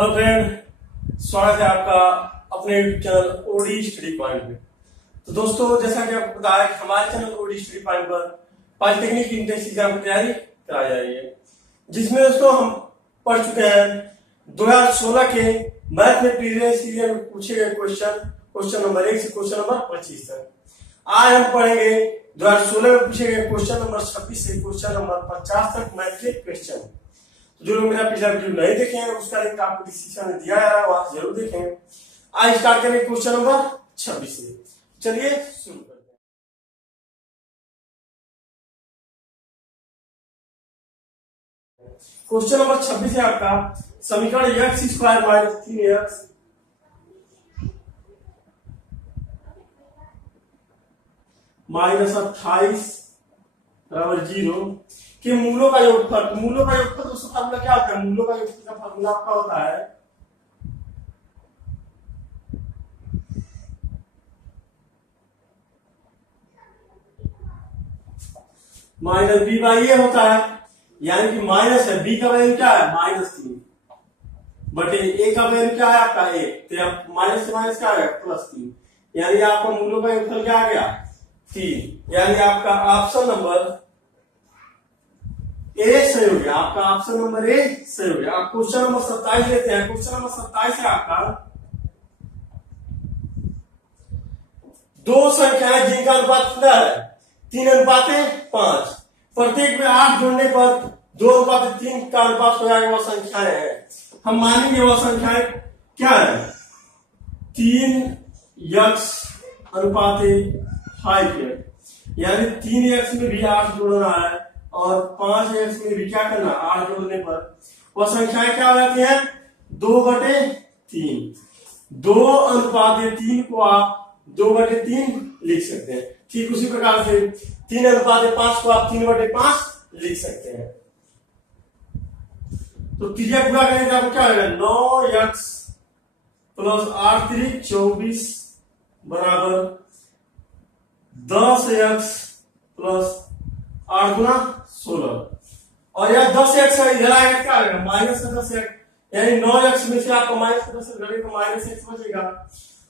Hello friend, स्वागत है आपका अपने YouTube channel OD study point में। तो दोस्तों, जैसा कि आपको पता है कि हमारे चैनल ओडी स्टडी पॉइंट पर पॉलिटेक्निक इंट्रेंस एग्जाम की तैयारी कराई जा रही है, जिसमें दोस्तों हम पढ़ चुके हैं 2016 के मैथ में प्रीवियस ईयर में पूछे गए क्वेश्चन नंबर 1 से क्वेश्चन नंबर 25 तक। आज हम पढ़ेंगे 2016 में पूछे गए क्वेश्चन नंबर 26 से क्वेश्चन नंबर 50 तक मैथ के क्वेश्चन। जो लोग मेरा पिछला वीडियो नहीं देखे हैं उसका लिंक आपको डिस्क्रिप्शन में दिया जा रहा है, वहां जरूर देखें। आज स्टार्ट करेंगे क्वेश्चन नंबर 26 से। चलिए शुरू करते हैं। क्वेश्चन नंबर 26 है आपका समीकरण x square minus 3x minus 28 बराबर 0 के मूलों का योगफल। मूलों का योगफल दोस्तों फार्मूला क्या होता है? मूलों का योगफल का फार्मूला आपका होता है माइनस बी बाई ए होता है, यानी कि माइनस है, बी का वैल्यू क्या है -3 बटे ए का वैल्यू क्या है आपका 1, तो माइनस से माइनस क्या है +3, यानी आपका मूलों का योगफल क्या आ गया 3, यानी आपका ऑप्शन नंबर ए सही हो गया। आपका ऑप्शन नंबर ए सही हो गया। आप क्वेश्चन नंबर 27 लेते हैं। क्वेश्चन नंबर 27 है आपका दो संख्याएं जिनका अनुपात कितना है 3:5, प्रत्येक में 8 जोड़ने पर 2:3 का अनुपात हो जाएगा। वो संख्याएं हैं, हम मानेंगे वो संख्याएं क्या है 3x अनुपात 5 है, यानी 3x में भी 8 जोड़ना है और 5x में भी क्या करना 8 जोड़ने पर वह संख्याएं क्या हो जाती है 2/3। 2:3 को आप 2/3 लिख सकते हैं। ठीक उसी प्रकार से 3:5 को आप 3/5 लिख सकते हैं। तो त्रिज्या पूरा करेंगे आपको क्या होगा 9x + 8 × 24 बराबर 10x + 8 × 16 और यह 10x इधर आएगा क्या आएगा -10x, यानी 9x में से आपको -10 घटेगा तो -x बचेगा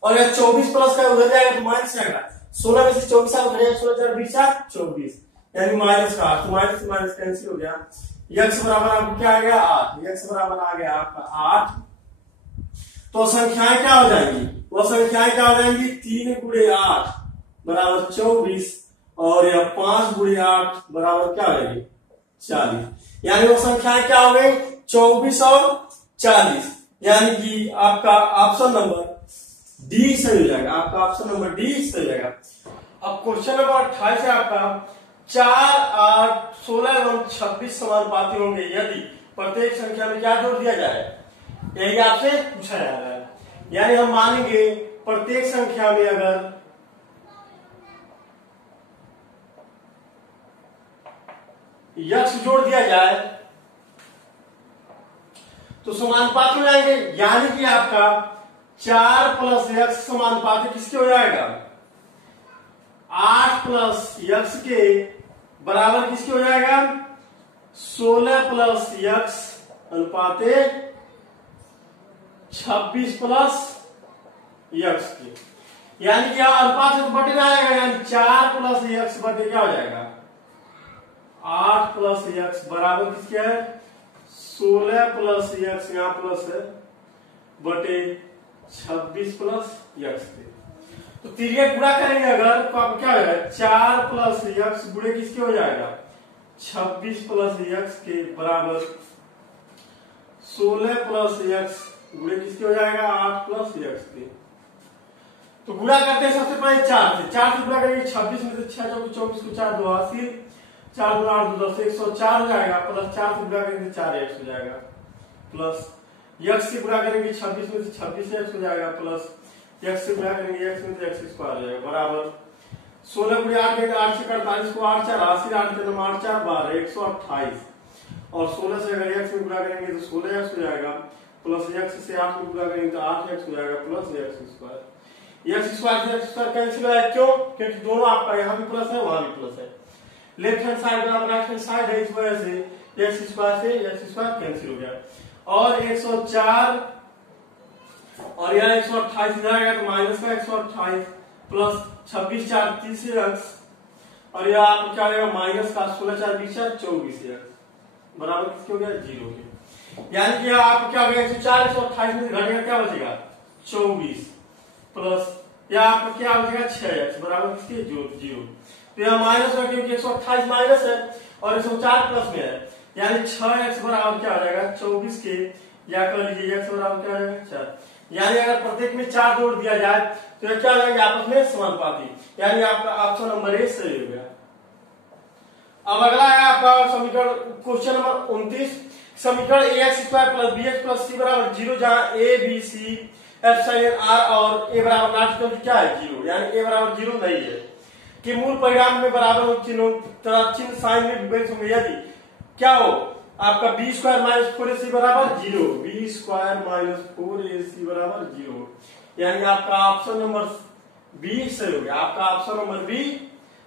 और यह 24 प्लस का उधर जाएगा तो माइनस आएगा। 16 में से 24 आप घटेगा 16 4 20 24, यानी -8, तो माइनस माइनस कैंसिल हो गया। x बराबर आपको क्या आ गया 8, x बराबर आ गया आपका 8। तो संख्याएं क्या हो जाएंगी, वो संख्याएं क्या हो जाएंगी 3 × 8 बराबर 24 और यह 5 × 8 बराबर क्या हो जाएगी 40, यानी वो संख्याएं क्या हो गई 24 और 40, यानी कि आपका ऑप्शन नंबर डी सही हो जाएगा। आपका ऑप्शन नंबर डी सही हो जाएगा। अब क्वेश्चन नंबर 28 है आपका 4, 8, 16 एवं 26 समानुपाती होंगे यदि प्रत्येक संख्या में क्या जोड़ दिया जाए, यही आपसे पूछा जा रहा है। यानी हम मानेंगे प्रत्येक संख्या में अगर यक्ष जोड़ दिया जाए तो समानुपाती हो जाएंगे, यानी कि आपका 4 + x समानुपाती किसके हो जाएगा 8 + x के बराबर किसके हो जाएगा 16 + x अनुपात 26 + x के, यानी कि अनुपात बटे में आएगा, यानी 4 + x बटे क्या हो जाएगा 8 + x बराबर किसके है 16 + x, यहाँ प्लस है बटे 26 + x के। तो त्रिज्या गुणा करेंगे अगर तो आपको क्या हो जाएगा 4 + x गुणे किसके हो जाएगा 26 + x के बराबर 16 + x गुणे किसके हो जाएगा 8 + x के। तो गुणा करते हैं सबसे पहले 4 से गुणा करेंगे 26 में से 6 × 24 को 4 2 80, 4 2 8 2 10 104 हो जाएगा, प्लस 4 से गुणा करेंगे 4x हो जाएगा, प्लस x से गुणा करेंगे 26 में से 26x हो जाएगा, प्लस x से गुणा करेंगे x में से x² हो जाएगा बराबर 16 × 8 है 8 से 48 को 8 4 80, 8 के 8 4 12 128 और 16 से अगर x में गुणा करेंगे तो 16x हो जाएगा, प्लस x से 8 में गुणा करेंगे तो 8x हो जाएगा, प्लस x²। x² से x² कैंसिल हो जाएगा, क्यों? क्योंकि दोनों आपका यहाँ भी प्लस है वहां भी प्लस है। लेफ्ट हैंड साइड बराबर राइट हैंड साइड है, इस वजह से x² से x² कैंसिल हो गया और 104 और यह 128 इधर आएगा तो माइनस का 128 प्लस 26 4 30 एक्स और यह आपको क्या आएगा माइनस का 16 4 20 4 24 एक्स बराबर किसके हो गया 0 के। यानी कि आपको क्या हो गया 104 128 में घटेगा क्या बचेगा 24 प्लस या आपका क्या बचेगा 6x बराबर किसके 0। तो यह माइनस है क्योंकि 128 माइनस है और 104 प्लस में है यानी 6x बराबर क्या हो जाएगा 24 के या कर लीजिए x बराबर क्या हो जाएगा 4। यानी अगर प्रत्येक में 4 जोड़ दिया जाए तो यह क्या हो जाएगा आपस में समानुपाती यानी आपका ऑप्शन नंबर ए सही हो गया। अब अगला है आपका समीकरण क्वेश्चन नंबर 29 समीकरण ax square plus bx plus c बराबर 0 जहां a b c epsilon r और a बराबर नॉट क्या है 0 यानी a बराबर 0 नहीं है कि मूल परिणाम में बराबर चिन्हों तथा चिन्ह साइन में विभक्त होंगे यदि क्या हो आपका b स्क्वायर माइनस 4ac बराबर 0 b स्क्वायर माइनस 4ac बराबर 0 यानी आपका ऑप्शन नंबर बी सही हो गया। आपका ऑप्शन नंबर बी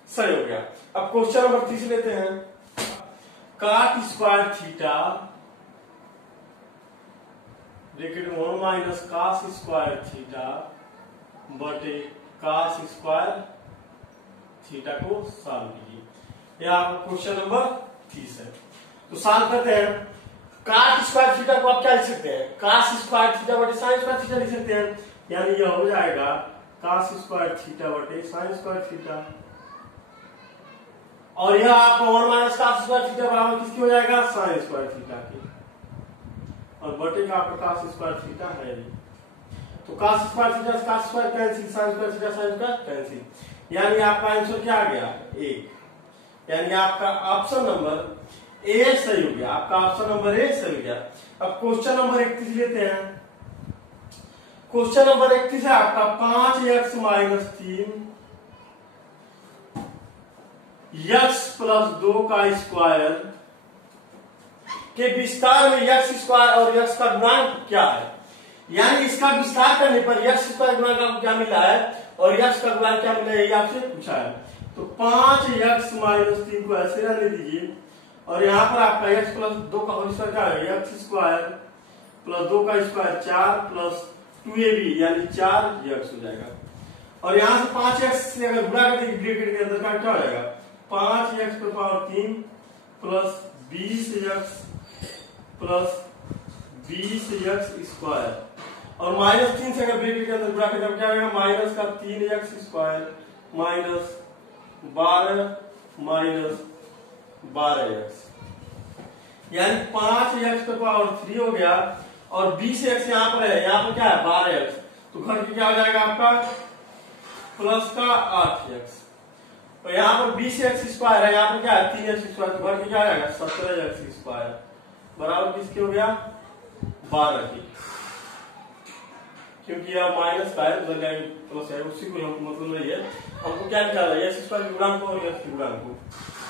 सही हो गया। अब क्वेश्चन नंबर 30 लेते हैं काट स्क्वायर थीटा ब्रैकेट में 1 माइनस कास स्क्वायर थीटा बटे कास स्क्वायर थीटा को सॉल्व कीजिए। यह आपका क्वेश्चन नंबर 30 है। तो सॉल्व करते हैं काट स्क्वायर थीटा को आप क्या लिख सकते हैं कास स्क्वायर थीटा बटे साइन स्क्वायर थीटा लिख सकते हैं यानी यह हो जाएगा कास स्क्वायर थीटा बटे साइन स्क्वायर थीटा और यह आपका 1 माइनस कास स्क्वायर थीटा बराबर किसकी हो जाएगा साइन स्क्वायर थीटा की और बटे का आपका कास स्क्वायर थीटा है तो cos square theta cos square cancel sine square theta sine square cancel यानी आपका आंसर क्या आ गया 1 यानी आपका ऑप्शन नंबर ए सही हो गया। आपका ऑप्शन नंबर ए सही हो गया। अब क्वेश्चन नंबर 31 लेते हैं। क्वेश्चन नंबर 31 है आपका 5x माइनस 3 x प्लस 2 का स्क्वायर के विस्तार में x स्क्वायर और x का गुणांक क्या है यानी इसका विस्तार करने पर x स्क्वायर गुणांक आपको क्या मिला है और x का गुणांक क्या मिला है ये आपसे पूछा है। तो 5x माइनस 3 को ऐसे रहने दीजिए और यहाँ पर आपका x प्लस 2 का होल स्क्वायर क्या है x स्क्वायर प्लस 2 का स्क्वायर 4 प्लस 2ab यानी 4x हो जाएगा और यहाँ से 5x से अगर गुणा करते हैं ब्रैकेट के अंदर का क्या हो जाएगा 5x पर power 3 plus 20x plus 20x square और माइनस 3 से अगर ब्रैकेट के अंदर गुणा करते हैं क्या होगा माइनस का 3x square minus 12 minus 12x यानी 5x पर पावर 3 हो गया और 20x यहाँ पर है यहाँ पर क्या है 12x तो घर के क्या हो जाएगा आपका प्लस का 8x और यहाँ पर 20x स्क्वायर है यहाँ पर क्या है 3x स्क्वायर तो घर के क्या आ जाएगा 17x स्क्वायर बराबर किसके हो गया 12 की क्योंकि यह माइनस का है प्लस है उसी को हमको मतलब नहीं है हमको क्या निकालना है x स्क्वायर के गुणांक को और x के गुणांक को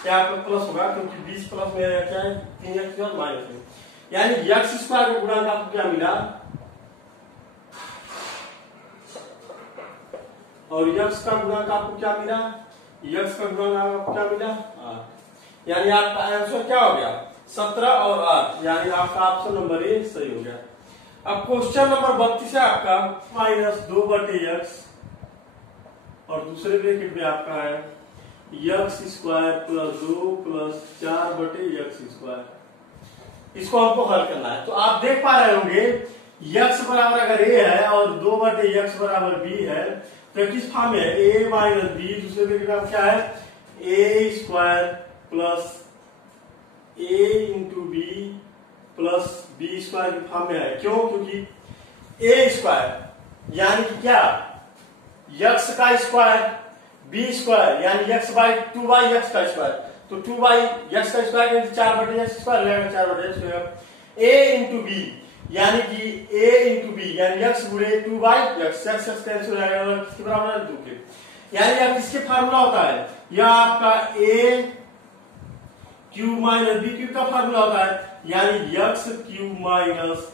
क्या आपका प्लस होगा क्योंकि 20 प्लस में क्या है 3x और माइनस है यानी x स्क्वायर का गुणांक आपको क्या मिला और x का गुणांक आपको क्या मिला x का गुणांक आपको क्या मिला 8 यानी आपका आंसर क्या हो गया 17 और 8 यानी आपका ऑप्शन नंबर ए सही हो गया। अब क्वेश्चन नंबर 32 है आपका माइनस 2 बटे x और दूसरे ब्रैकेट में आपका है x स्क्वायर प्लस 2 प्लस 4 बटे x स्क्वायर इसको हमको हल करना है। तो आप देख पा रहे होंगे x बराबर अगर a है और 2 बटे x बराबर b है तो किस फॉर्म में है a माइनस b दूसरे ब्रैकेट में क्या है a square plus a into b plus b square की फॉर्म में है क्यों क्योंकि a स्क्वायर यानी कि क्या x का स्क्वायर b स्क्वायर यानी x बाई 2 बाई x का स्क्वायर तो 2 बाई x का स्क्वायर 4 बटे x स्क्वायर रहेगा 4 बटे x होगा a इंटू b यानी कि a इंटू b यानी x गुणे 2 बाई x कैंसिल हो जाएगा और किसके बराबर है 2 के यानी अब इसके फार्मूला होता है यह आपका a cube minus b cube का फार्मूला होता है यानी x क्यूब माइनस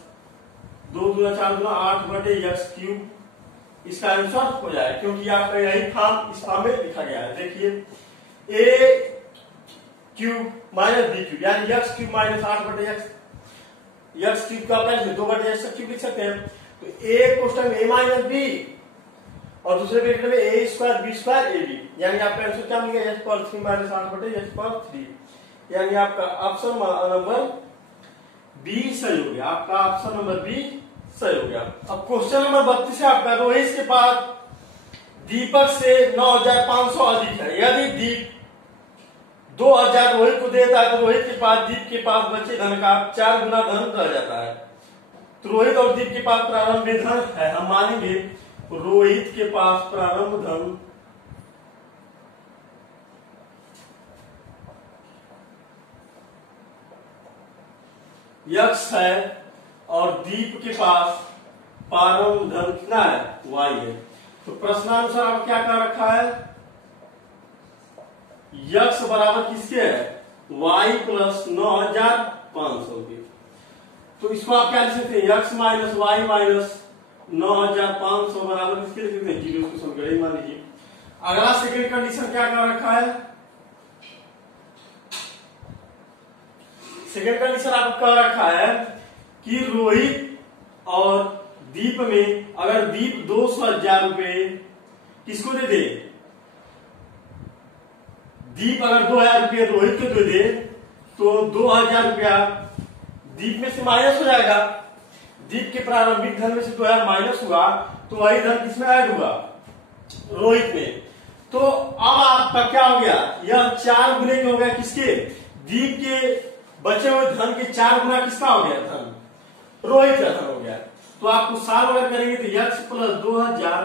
2 दूना 4 दूना 8 बटे x क्यूब इसका आंसर हो जाए क्योंकि आपका यही फॉर्म इस फॉर्म में लिखा गया है। देखिए a cube minus b cube यानी x क्यूब माइनस 8 बटे x क्यूब का पहले 2 बटे x क्यूब लिख सकते हैं तो एक क्वेश्चन ए माइनस बी और दूसरे ब्रैकेट में A square B square A B, यानी आपका आंसर क्या मिल गया, एच पावर 3 माइनस 8 बटे एच पावर 3, यानी आपका ऑप्शन नंबर बी सही हो गया। आपका ऑप्शन नंबर बी सही हो गया। अब क्वेश्चन नंबर 32 है आपका, रोहित के पास दीपक से 9500 अधिक है। यदि दीप 2000 रोहित को देता है तो रोहित के पास दीप के पास बचे धन का 4 गुना धन रह जाता है। तो रोहित और दीप के पास प्रारंभ में धन है, हम मानेंगे रोहित के पास प्रारंभ धन x है और दीप के पास प्रारंभ धन कितना है, y है। तो प्रश्नानुसार आप क्या कर रखा है, x बराबर किसके है, y प्लस 9500 के। तो इसको आप क्या लिख सकते हैं, x माइनस वाई माइनस 9500 बराबर किसके लिख सकते हैं, जीरो को समीकरण मान लीजिए। अगला सेकंड कंडीशन क्या कर रखा है, सेकंड कंडीशन आपको कह रखा है कि रोहित और दीप में अगर दीप 200,000 रुपए किसको दे दे, दीप अगर 2000 रुपये रोहित को दे दे तो 2000 रुपया दीप में से माइनस हो जाएगा। दीप के प्रारंभिक धन में से 2000 माइनस हुआ तो वही धन किसमें ऐड हुआ, रोहित में। तो अब आपका क्या हो गया, यह 4 गुने हो गया किसके, दीप के बचे हुए धन के 4 गुना किसका हो गया, धन रोहित का धन हो गया। तो आपको साल अगर करेंगे तो x प्लस 2000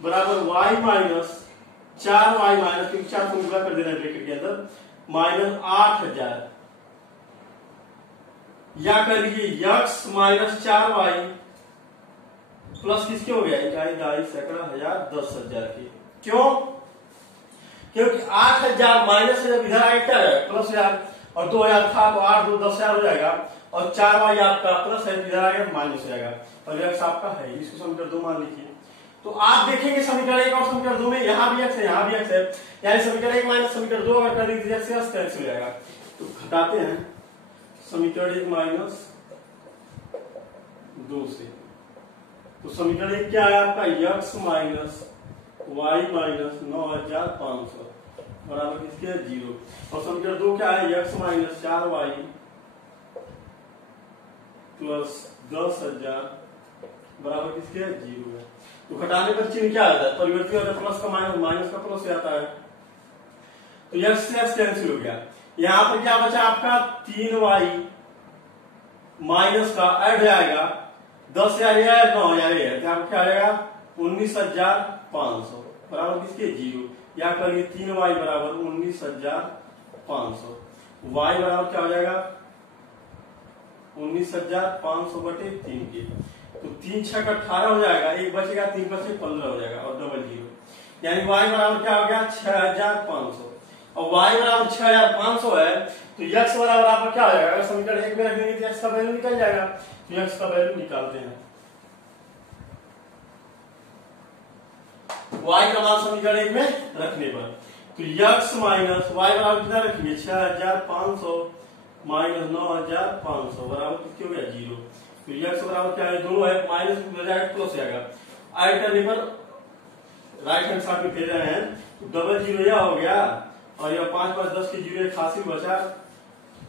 बराबर y माइनस 4y माइनस, क्योंकि 4 को गुणा कर देना है ब्रैकेट के अंदर, माइनस 8000, या कर लीजिए x माइनस 4y प्लस किसके हो गया, इकाई दाई सैकड़ा हजार 10,000 के। क्यों, क्योंकि 8000 माइनस से जब इधर आएगा क्या है, प्लस 1000 और 2000 था तो 8 2 10,000 हो जाएगा और 4y आपका प्लस है, इधर आएगा माइनस हो जाएगा और x आपका है, इसको समीकरण 2 मान लीजिए। तो आप देखेंगे समीकरण 1 और समीकरण 2 में यहाँ भी x है यहाँ भी x है, यानी समीकरण 1 माइनस समीकरण 2 अगर कर दीजिए x कैंसिल हो जाएगा। तो घटाते हैं समीकरण 1 माइनस 2 से, तो समीकरण 1 क्या है आपका, x माइनस वाई माइनस 9500 बराबर किसके है, 0। और समीकरण 2 क्या है, x माइनस 4y प्लस 10,000 बराबर किसके है, 0 है। तो घटाने पर चिन्ह क्या आता है, परिवर्तित होता है, प्लस का माइनस माइनस का प्लस आता है, तो x से x कैंसिल हो गया। यहां पर क्या बचा आपका 3y माइनस का ऐड हो जाएगा 10,000 या 9,000 है, तो क्या आ जाएगा 19,500 बराबर किसके, 0, या करिए 3y बराबर 19,500, y बराबर क्या हो जाएगा 19,500 बटे 3 के। तो 3 6 का 18 हो जाएगा, एक बचेगा 3 बचे 15 हो जाएगा और डबल 0, यानी y बराबर क्या हो गया 6,500 और y बराबर 6,500 है तो x बराबर आपका क्या हो जाएगा, अगर समीकरण 1 में रखेंगे तो x का वैल्यू निकल जाएगा। तो x का वैल्यू निकालते हैं, y का मान समीकरण 1 में रखने पर, तो x माइनस y बराबर कितना रखेंगे 6,500 माइनस 9,500 बराबर कितने हो गया 0। तो x बराबर क्या है, दोनों है माइनस हो जाएगा प्लस हो जाएगा, ऐड करने पर राइट हैंड साइड में भेज रहे हैं तो डबल 0 यह हो गया और यह 5 5 10 के 0 खासी बचा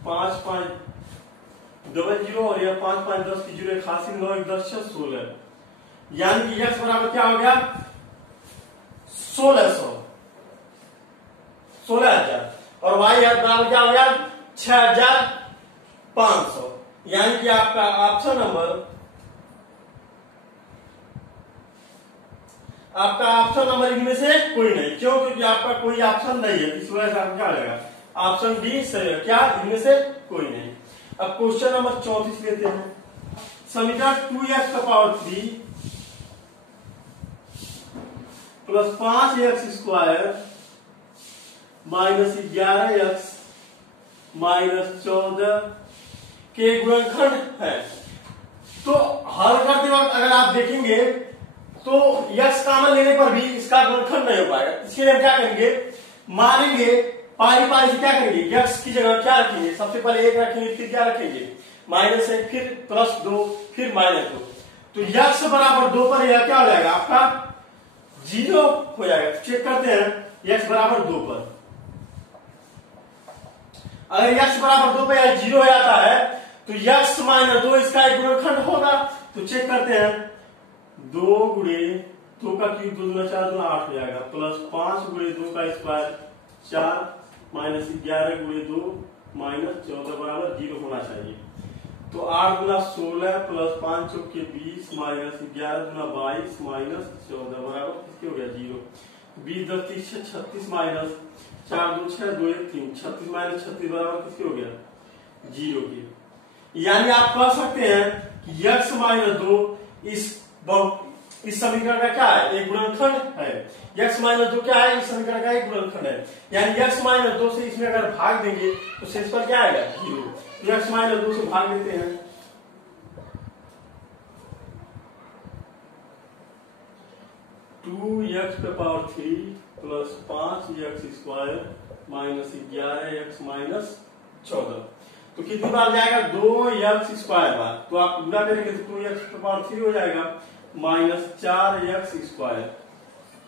5 5 डबल 0 और यह 5 5 10 के 0 खासी 9 1 10 6 16, यानी कि x बराबर क्या हो गया 16,000 और y बराबर क्या हो गया 6,500, यानी कि आपका ऑप्शन नंबर इनमें से कोई नहीं। क्यों, क्योंकि आपका कोई ऑप्शन नहीं है, इस वजह से आपका क्या हो जाएगा ऑप्शन डी सही है, क्या इनमें से कोई नहीं। अब क्वेश्चन नंबर 34 लेते हैं, समीकरण 2x का power 3 plus 5x square minus 11x minus 14 के गुणनखंड है। तो हल करते वक्त अगर आप देखेंगे तो x कॉमन लेने पर भी इसका गुणनखंड नहीं हो पाएगा, इसके लिए हम क्या करेंगे, मानेंगे पारी पारी से क्या करेंगे, x की जगह क्या रखेंगे, सबसे पहले 1 रखेंगे, फिर क्या रखेंगे -1, फिर +2, फिर -2 तो यक्स बराबर 2 पर यह क्या हो जाएगा आपका 0 हो जाएगा। चेक करते हैं यक्स बराबर 2 पर, अगर यक्स बराबर 2 पर यह 0 हो जाता है तो यक्स माइनस 2 इसका एक गुणनखंड होगा। तो चेक करते हैं 2 गुणे 2 का क्यूब 2 गुना 4 गुना 8 हो जाएगा, प्लस 5 गुणे 2 का स्क्वायर 4 माइनस 11 गुणे 2 माइनस 14 बराबर 0 होना चाहिए। तो 8 गुना 16 प्लस 5 चौके 20 माइनस 11 गुना 22 माइनस 14 बराबर किसके हो गया 0। 20 10 30 36 माइनस 4 2 6 2 1 3 36 माइनस 36 बराबर किसके हो गया 0 के। यानी आप कह सकते हैं कि यक्स माइनस 2 इस समीकरण का क्या है एक गुणनखंड है। यक्स माइनस 2 क्या है इस समीकरण का एक गुणनखंड है। यानी यक्स माइनस 2 से इसमें अगर भाग देंगे तो शेषफल क्या आएगा 0। यक्स माइनस 2 से भाग देते हैं 2x पे power 3 plus 5x square minus 11x minus 14। तो कितनी बार जाएगा 2x स्क्वायर बार, तो आप गुणा करेंगे तो 2x पे पावर 3 हो जाएगा माइनस 4x स्क्वायर।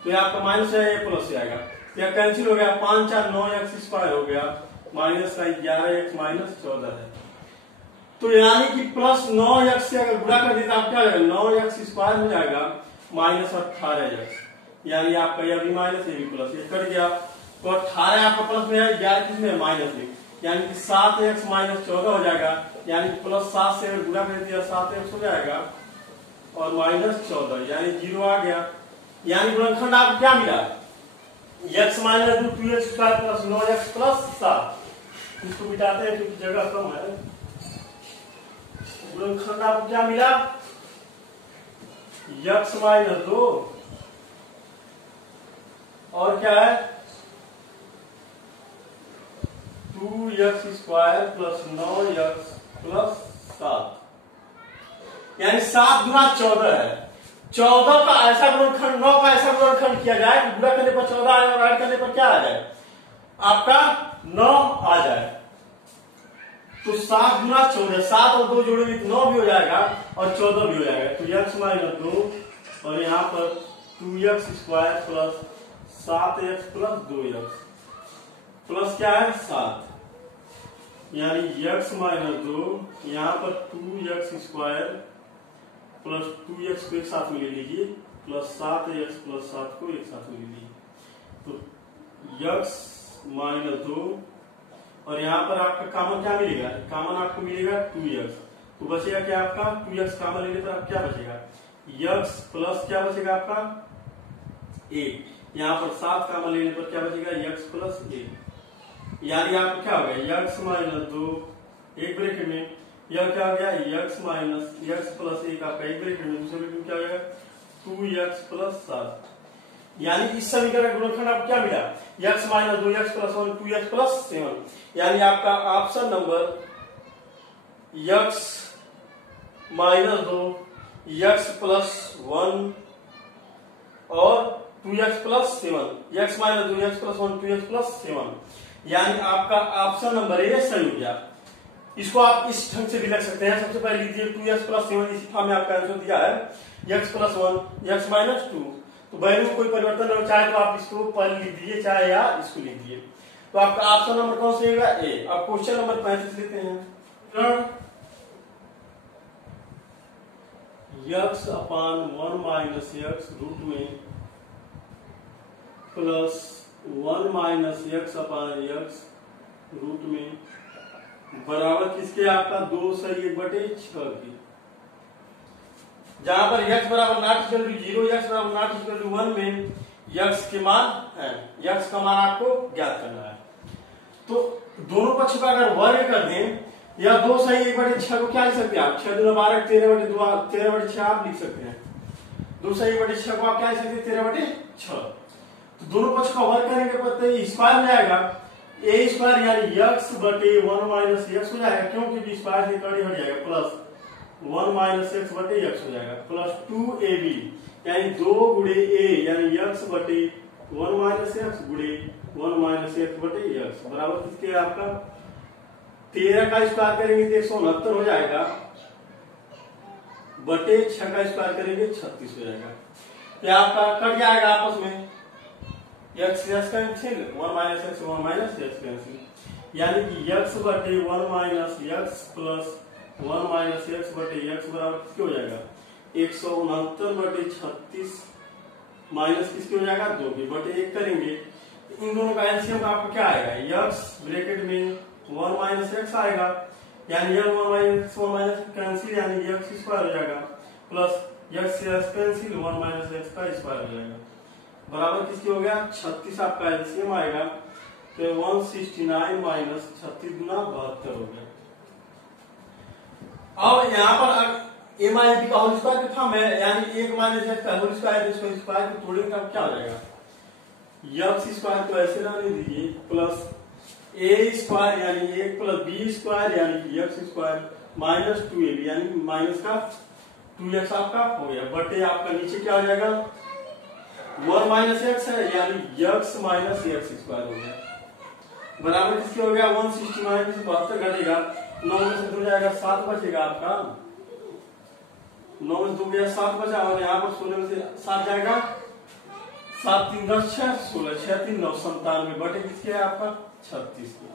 तो ये आपका माइनस है ये प्लस से आएगा, यह कैंसिल हो गया 5 4 9x स्क्वायर हो गया माइनस का 11x माइनस 14 है। तो यानी कि प्लस 9x से अगर गुणा कर देते आप क्या हो जाएगा 9x स्क्वायर हो जाएगा माइनस 18x। यानी आपका यह भी माइनस ये भी प्लस, ये कट गया तो 18 आपका प्लस में है 11 किसमें माइनस में, यानी कि 7x माइनस 14 हो जाएगा। यानी प्लस 7 से गुणा कर दिया 7x हो जाएगा और माइनस 14 यानी 0 आ गया। यानी गुणनखंड आपको क्या मिला x minus 2x square plus 9x plus 7। इसको मिटाते हैं क्योंकि जगह कम है। गुणनखंड आपको क्या मिला x माइनस 2 और क्या है 2x square plus 9x plus 7। यानी 7 गुना 14 है। 14 का ऐसा गुणनखंड 9 का ऐसा गुणनखंड किया जाए गुणा करने पर 14 आए और ऐड करने पर क्या आ जाए आपका 9 आ जाए। तो 7 गुना 14 7 और 2 जोड़ेंगे तो 9 भी हो जाएगा और 14 भी हो जाएगा। तो x माइनस 2 और यहाँ पर 2x square plus 7x plus 2x plus क्या है 7। यानी x माइनस 2 यहाँ पर 2x स्क्वायर प्लस 2x को एक साथ में ले लीजिए प्लस 7x प्लस 7 को एक साथ में ले लीजिए। तो x माइनस 2 और यहाँ पर आपका कॉमन क्या मिलेगा कॉमन आपको मिलेगा 2x। तो बचेगा क्या आपका 2x कॉमन लेने पर आप क्या बचेगा x प्लस क्या बचेगा आपका 1। यहाँ पर 7 कॉमन लेने पर क्या बचेगा x प्लस 1। यानी आपको क्या हो गया x माइनस 2 एक ब्रैकेट में यह क्या हो गया x माइनस x प्लस 1 आपका एक ब्रैकेट में दूसरे ब्रैकेट में क्या हो जाएगा 2x प्लस 7। यानी इस समीकरण का गुणनखंड आपको क्या मिला x minus 2x plus 1 2x plus 7। यानी आपका option number x minus 2 x plus 1 और 2x plus 7 x minus 2 x plus 1 2x plus 7। यानी आपका ऑप्शन नंबर ए सही हो गया। इसको आप इस ढंग से भी लिख सकते हैं। सबसे पहले लीजिए 2x प्लस 7 इसी फॉर्म में आपका आंसर दिया है x प्लस 1 x माइनस 2। तो वैल्यू में कोई परिवर्तन हो चाहे तो आप इसको पहले लिख दीजिए चाहे या इसको लिख दीजिए। तो आपका ऑप्शन नंबर कौन सा होगा ए। अब क्वेश्चन नंबर 35 लेते हैं x अपान 1 माइनस x रूट में प्लस 1 माइनस x अपान x रूट में बराबर किसके आपका 2 सही 1/6 की। जहां पर x बराबर नॉट इक्वल टू 0 x बराबर नॉट इक्वल टू 1 में x के मान है x का मान आपको ज्ञात करना है। तो दोनों पक्षों का अगर वर्ग कर दें या 2 सही 1/6 को क्या लिख सकते हैं आप 6 दूना 12 13/6 आप लिख सकते हैं। 2 सही 1/6 को आप क्या लिख सकते हैं 13/6। तो दोनों पक्ष का वर्ग करेंगे पर स्क्वायर हो जाएगा a स्क्वायर यानी x बटे 1 माइनस x हो जाएगा क्योंकि स्क्वायर से कड़ी हट जाएगा प्लस 1 माइनस x बटे x हो जाएगा प्लस 2ab यानी 2 गुणे a यानी x बटे 1 माइनस x गुणे 1 माइनस x बटे x बराबर किसके आपका 13 का स्क्वायर करेंगे तो 169 हो जाएगा बटे 6 का स्क्वायर करेंगे 36 हो जाएगा। तो आपका कट जाएगा आपस में x cancel 1 minus x 1 minus x cancel, यानी कि x बटे 1 minus x plus 1 minus x बटे एक्स बराबर किसके हो जाएगा 169 बटे 36 माइनस किसके हो जाएगा 2 के बटे 1 करेंगे। इन दोनों का एलसीएम आपको क्या आएगा x ब्रैकेट में 1 माइनस एक्स आएगा, यानी 1 माइनस कैंसिल यानी x स्क्वायर हो जाएगा plus x cancel 1 minus x का स्क्वायर हो जाएगा बराबर किसकी हो गया 36 आपका एलसीएम आएगा। तो 169 माइनस 36 गुना 72 हो गया। अब यहाँ पर ए माइनस बी का होल स्क्वायर था मैं, यानी 1 माइनस एक्स का होल स्क्वायर इसको स्क्वायर को तोड़ेंगे तब क्या हो जाएगा एक्स स्क्वायर को ऐसे रहने दीजिए प्लस ए स्क्वायर यानी 1 प्लस बी स्क्वायर यानी कि एक्स स्क्वायर माइनस 2ab यानी माइनस का 2x आपका हो गया बटे आपका नीचे क्या हो जाएगा 1 माइनस एक्स है यानी x माइनस एक्स स्क्वायर हो गया बराबर किसके हो गया 169 से 72 घटेगा 9 में से 2 जाएगा 7 बचेगा आपका 9 में से 2 गया 7 बचा और यहाँ पर 16 में से 7 जाएगा 7 3 10 6 16 6 3 9 97 बटे किसके है आपका 36 के।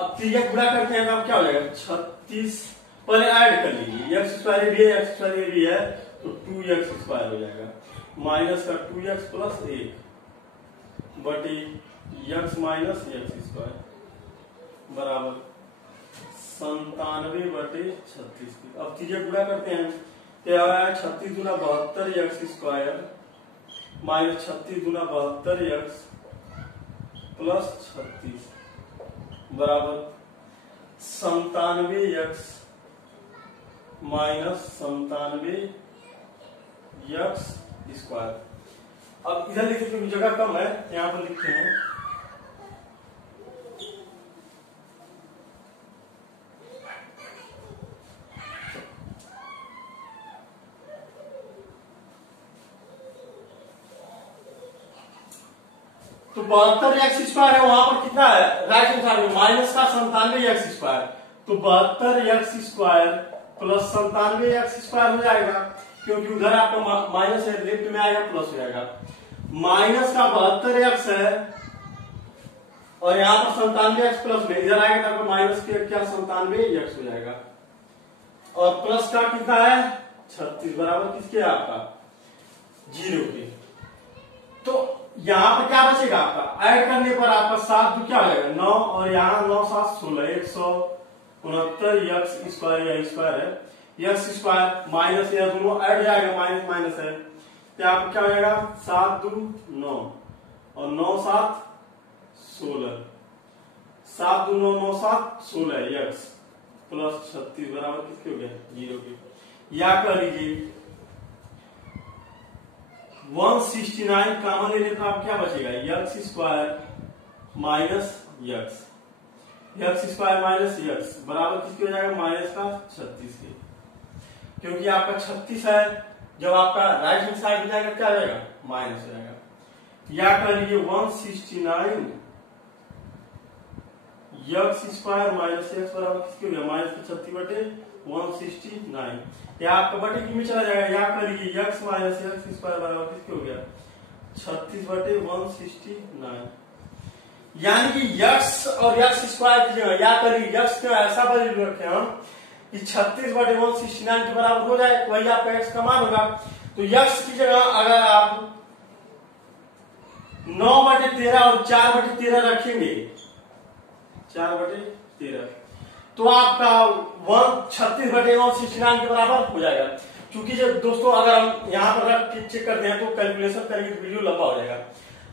अब 3 गुणा करते हैं तो अब क्या हो जाएगा 36 पहले ऐड कर लीजिए एक्स स्क्वायर भी है एक्स स्क्वायर भी है तो 2x स्क्वायर हो जाएगा माइनस का 2x प्लस 1 बटे x माइनस एक्स स्क्वायर बराबर 97 बटे 36। अब चीजें गुणा करते हैं तो आया 36 गुना 72 एक्स स्क्वायर माइनस 36 गुना 72 एक्स प्लस 36 बराबर 97 एक्स माइनस 97 एक्स स्क्वायर। अब इधर लिखते क्योंकि जगह कम है यहां पर लिखते हैं तो 72 एक्स स्क्वायर है वहां पर कितना है राइट हैंड साइड में माइनस का 97 एक्स स्क्वायर तो 72 x square plus 97 x square हो जाएगा क्योंकि उधर आपका माइनस है लेफ्ट में आएगा प्लस हो जाएगा माइनस का 72 एक्स है और यहाँ पर 97 एक्स प्लस में इधर आएगा तो माइनस के क्या 97 एक्स हो जाएगा और प्लस का कितना है 36 बराबर किसके आपका 0 के। तो यहाँ पर क्या बचेगा आपका ऐड करने पर आपका 7 तो क्या हो जाएगा 9 और यहाँ 9 7 16 169 एक्स स्क्वायर या स्क्वायर है एक्स स्क्वायर माइनस या दोनों ऐड जाएगा माइनस माइनस है तो आपको क्या हो जाएगा 7 2 9 और 9 7 16 7 2 9 9 7 16 एक्स प्लस 36 बराबर किसके हो गया 0 के। या कर लीजिए 169 कॉमन ले लेते तो आप क्या बचेगा x square minus x square minus x बराबर किसके हो जाएगा माइनस का 36 के क्योंकि आपका 36 है जब आपका राइट हैंड साइड जाएगा क्या हो जाएगा माइनस हो जाएगा। या कर लीजिए 169 एक्स स्क्वायर माइनस एक्स बराबर किसके हो गया माइनस का 36 बटे 169 या आपका बटे की में चला जाएगा। या कर लीजिए एक्स माइनस एक्स स्क्वायर बराबर किसके हो गया 36 बटे 169 यानी कि x और x स्क्वायर की जगह या करिए x का ऐसा वैल्यू रखे हम कि 36 बटे 169 के बराबर हो जाए वही आपका x का मान होगा। तो x की जगह अगर आप 9 बटे 13 और 4 बटे 13 रखेंगे 4 बटे 13 तो आपका 36 बटे 169 के बराबर हो जाएगा। क्योंकि जब दोस्तों अगर हम यहाँ पर रख के चेक करते हैं तो कैलकुलेशन करेंगे तो वीडियो लंबा हो जाएगा।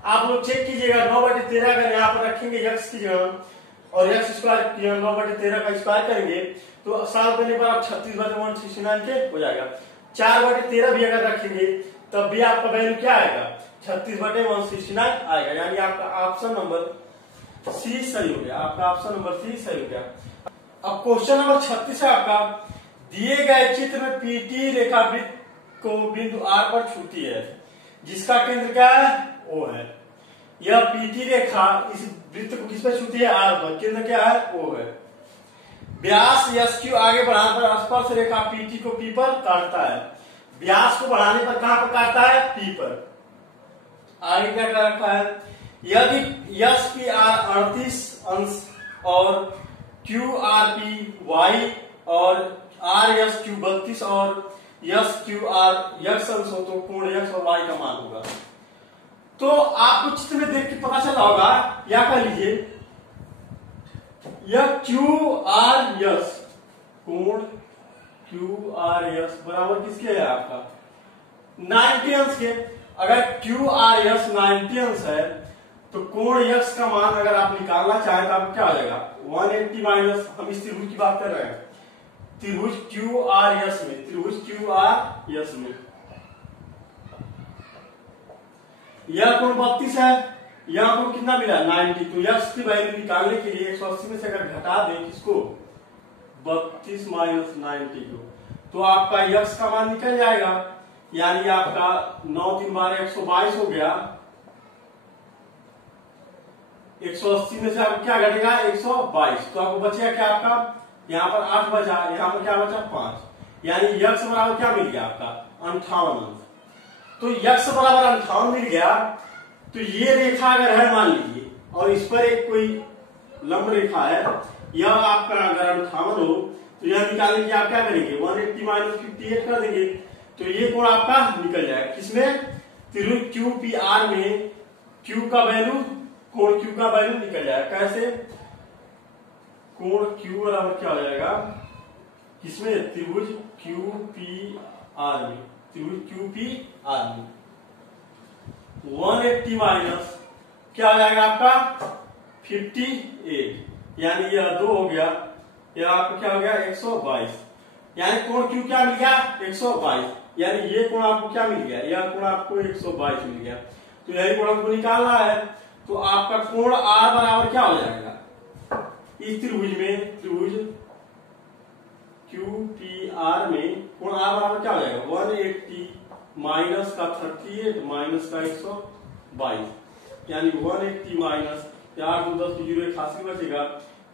आप लोग चेक कीजिएगा 9 बटे 13 अगर यहाँ पर रखेंगे x की जगह और x स्क्वायर 9 बटे 13 का स्क्वायर करेंगे तो सॉल्व करने पर आप 36 बटे 169 के हो जाएगा। 4 बटे 13 भी अगर रखेंगे तब भी आपका वैल्यू क्या आएगा 36 बटे 169 आएगा। यानी आपका ऑप्शन नंबर सी सही हो गया। आपका ऑप्शन नंबर सी सही हो गया। अब क्वेश्चन नंबर 36 है आपका दिए गए चित्र में पीटी रेखा वृत्त को बिंदु R पर छूती है जिसका केंद्र क्या है O है। यह पीटी रेखा इस वृत्त को किस पर छूती है R पर, केंद्र क्या है O है। व्यास यस क्यू आगे बढ़ाने पर स्पर्श रेखा पीटी को पी पर काटता है। व्यास को बढ़ाने पर कहां पर काटता है? पी पर। आगे क्या कर रखा है? यदि यस पी आर 38 अंश और क्यू आर पी वाई और आर यस क्यू 32 और यस क्यू आर यक्स अंश हो तो कोण यक्स और वाई का मान होगा। तो आपको चित्र में देख के पता चला होगा, या कह लीजिए यह क्यू आर यस, कोण क्यू आर यस बराबर किसके है? आपका 90 अंश के। अगर क्यू आर यस 90 अंश है तो कोण यक्स का मान अगर आप निकालना चाहें तो आपको क्या हो जाएगा? 180 माइनस, हम इस त्रिभुज की बात कर रहे हैं, त्रिभुज क्यू आर यस में, त्रिभुज क्यू आर यस में यह कोण 32 है, यह कोण कितना मिला? 90। तो यक्स की वैल्यू निकालने के लिए 180 में से अगर घटा दें किसको? 32 माइनस 90 को, तो आपका यक्स का मान निकल जाएगा। यानी आपका 9 3 12 122 हो गया। 180 में से आपको क्या घटेगा? 122। तो आपको बचेगा क्या? आपका यहाँ पर 8 बचा, यहाँ पर क्या बचा? 5। यानी यक्स बराबर क्या मिल गया? आपका 58 अंश। तो यक्स बराबर 58 मिल गया। तो ये रेखा अगर है मान लीजिए और इस पर एक कोई लंब रेखा है, यह आपका अगर 58 हो तो यह निकालने के आप क्या करेंगे? 180 माइनस 58 कर देंगे तो ये कोण आपका निकल जाएगा। किसमें? त्रिभुज क्यू पी आर में क्यू का वैल्यू, कोण क्यू का वैल्यू निकल जाएगा। कैसे? कोण क्यू बराबर क्या हो जाएगा? किसमें? त्रिभुज क्यू पी आर में, त्रिभुज क्यू पी आर में 180 माइनस क्या हो जाएगा आपका? 58। यानी यह 2 हो गया, यह आपका क्या हो गया? 122। यानी कोण क्यू क्या मिल गया? 122। यानी ये कोण आपको क्या मिल गया? यह कोण आपको 122 मिल गया। तो यही कोण हमको निकालना है। तो आपका कोण आर बराबर क्या हो जाएगा? इस त्रिभुज में, त्रिभुज क्यू पी आर में कोण आर बराबर क्या हो जाएगा? 180 माइनस का 38 माइनस का 122। यानी 180 माइनस 4 2 10 0 88 बचेगा,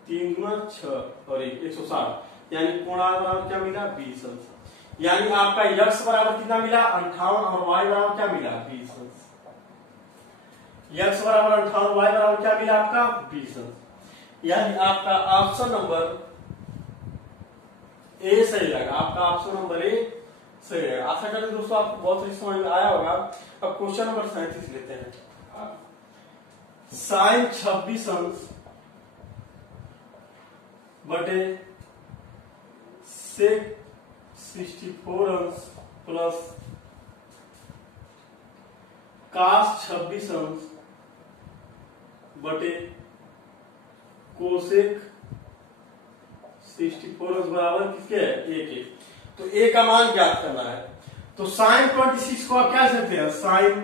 3 गुना 6 और 1 160। यानी कोण आर बराबर क्या मिला? 20 अंश। यानी आपका यक्स बराबर कितना मिला? 58 और वाई बराबर क्या मिला? 20 अंश। यक्स बराबर 58, वाई बराबर क्या मिला? आपका 20 अंश। यानी आपका ऑप्शन नंबर ए सही लगा। आपका ऑप्शन नंबर ए सही है। आशा करते हैं दोस्तों आपको बहुत सही समझ में आया होगा। अब क्वेश्चन नंबर 37 लेते हैं। साइन 26 अंश बटे सेक 64 अंश प्लस कास 26 अंश बटे कोसेक 64 अंश बराबर किसके है? ए के। तो ए का मान ज्ञात करना है। तो साइन 26 को आप क्या सकते हैं? साइन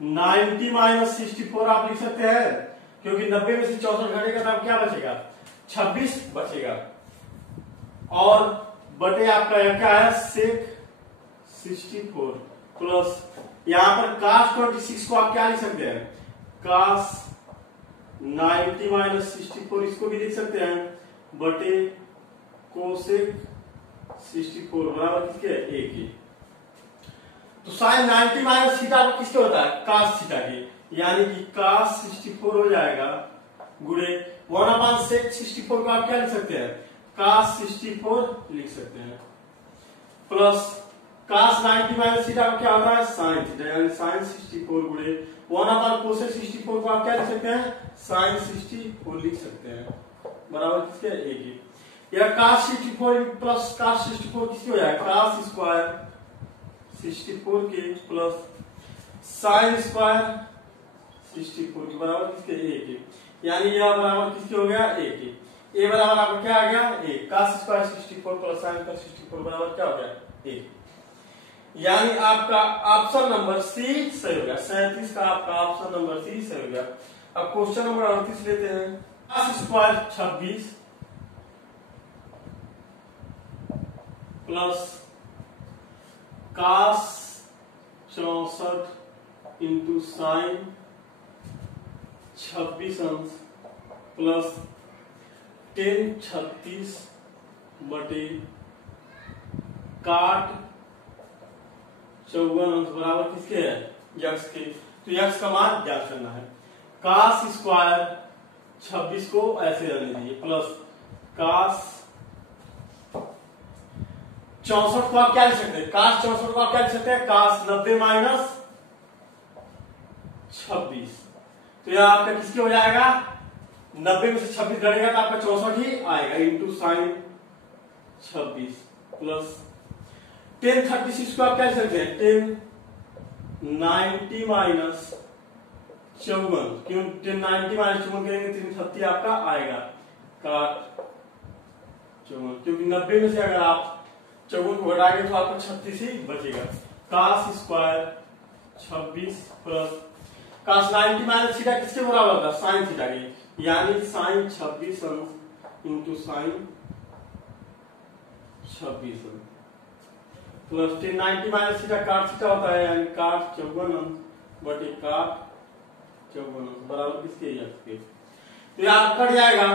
90 माइनस 64 आप लिख सकते हैं, क्योंकि 90 में से 64 घटेगा तो क्या बचेगा? 26 बचेगा। और बटे आपका क्या है? सेक 64 प्लस यहां पर कास 26 को आप क्या लिख सकते हैं? कास 90 माइनस 64 इसको भी लिख सकते हैं बटे कोसेक 64 बराबर किसके? ए के। तो साइन 90 माइनस थीटा किसके होता है? कास थीटा के। यानी कि कास 64 हो जाएगा गुणे 1/sec 64 को आप क्या लिख सकते हैं? कास 64 लिख सकते हैं प्लस कास 90 माइनस थीटा क्या होता है? Sine theta. यानी साइन 64 गुणे 1/cosec 64 को आप क्या लिख सकते हैं? साइन 64 लिख सकते हैं बराबर किसके? ए के। या कास 64 प्लस कास 64 किसकी हो जाएगा? कास स्क्वायर 64 के प्लस साइन स्क्वायर 64 के बराबर किसके? ए के। यानी यह बराबर किसके हो गया? ए के। ए बराबर आपका क्या आ गया? A. Cos square 64 plus sine square 64 बराबर क्या हो गया? ए। यानी आपका ऑप्शन नंबर सी सही हो गया। 37 का आपका ऑप्शन नंबर सी सही हो गया। अब क्वेश्चन नंबर 38 लेते हैं। Cos square 26 plus cos 64 into sine 26 अंश प्लस 1036 बटे काट 54 अंश बराबर किसके है? यक्स के। तो यक्स का मान ज्ञात करना है। कास स्क्वायर 26 को ऐसे रहने दीजिए प्लस कास 64 को आप क्या लिख सकते हैं? कास 64 को आप क्या लिख सकते हैं? कास 90 माइनस 26। तो यह आपका किसके हो जाएगा? 90 में से 26 घटेगा तो आपका 64 ही आएगा इंटू साइन 26 प्लस 1036 को आप क्या लिख सकते हैं? 1090 माइनस 54। क्यों 1090 माइनस 54 करेंगे 330 आपका आएगा काट 54, क्योंकि 90 में से अगर आप 54 को घटाएंगे तो आपको 36 ही बचेगा। Cos square 26 plus cos 90 minus theta किसके बराबर होगा? साइन थीटा के, यानी साइन 26 अंश इंटू साइन 26 अंश प्लस 1090 माइनस थीटा काट थीटा होता है, यानी काट 54 अंश बटे काट 54 अंश बराबर किसके? यक्स के। तो यह कट जाएगा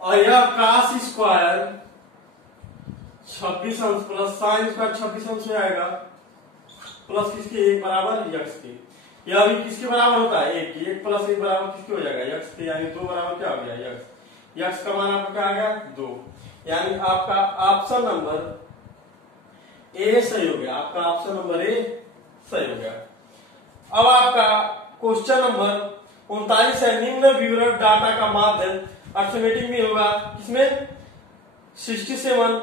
और यह कास स्क्वायर 26 अंश प्लस साइन स्क्वायर 26 अंश हो जाएगा प्लस किसके? 1 बराबर यक्स के। यह भी किसके बराबर होता है? 1 के। 1 प्लस 1 बराबर किसके हो जाएगा? यक्स के, यानी 2 बराबर क्या हो गया? यक्स। यक्स का मान आपका क्या आ गया? 2, यानी आपका ऑप्शन नंबर ए सही हो गया। आपका ऑप्शन नंबर ए सही हो गया। अब आपका क्वेश्चन नंबर 39 है। निम्न विवरण डाटा का माध्यम अर्थमेटिक में होगा किसमें? 67,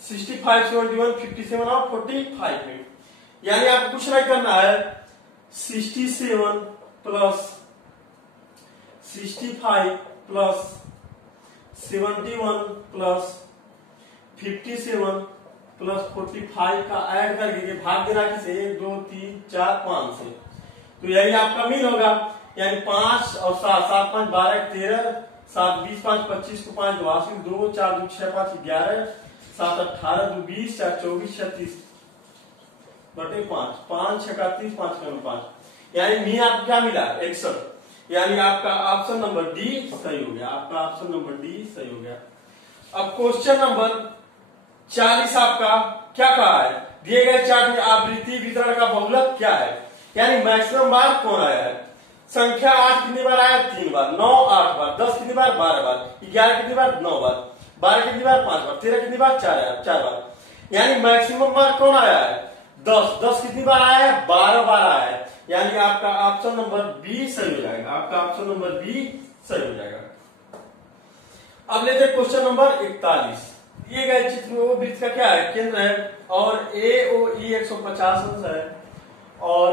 65, 71, 57 और 45 में। यानी आपको कुछ नहीं करना है। 67 प्लस 65 प्लस 71 प्लस 57 प्लस 45 का ऐड करके भाग देना किसे? 1 2 3 4 5 से। तो यही आपका मीन होगा, यानी 5 और 7 7 5 12 13 7 20 5 25 को 5 82 2 4 2 6 5 11 7 18 2 20 4 24 36 बटे 5 5 6 31 5 5, यानी मीन आपको क्या मिला? 61। यानी आपका ऑप्शन नंबर डी सही हो गया। आपका ऑप्शन नंबर डी सही हो गया। अब क्वेश्चन नंबर 40 आपका क्या कहा है? दिए गए चार्ट में आवृत्ति वितरण का बहुलक क्या है? यानी मैक्सिमम बार कौन आया है? संख्या 8 कितनी बार आया? 3 बार। 9 8 बार। 10 कितनी बार? 12 बार। 11 कितनी बार? 9 बार। 12 कितनी बार? 5 बार। 13 कितनी बार? 4 बार। यानी मैक्सिमम बार कौन आया है? 10। 10 कितनी बार आया है? 12 बार आया है। यानी आपका ऑप्शन नंबर बी सही हो जाएगा। आपका ऑप्शन नंबर बी सही हो जाएगा। अब लेते हैं क्वेश्चन नंबर 41। दिए गए चित्र में वो वृत्त का क्या है? केंद्र है और ए ओ ई 150 अंश है और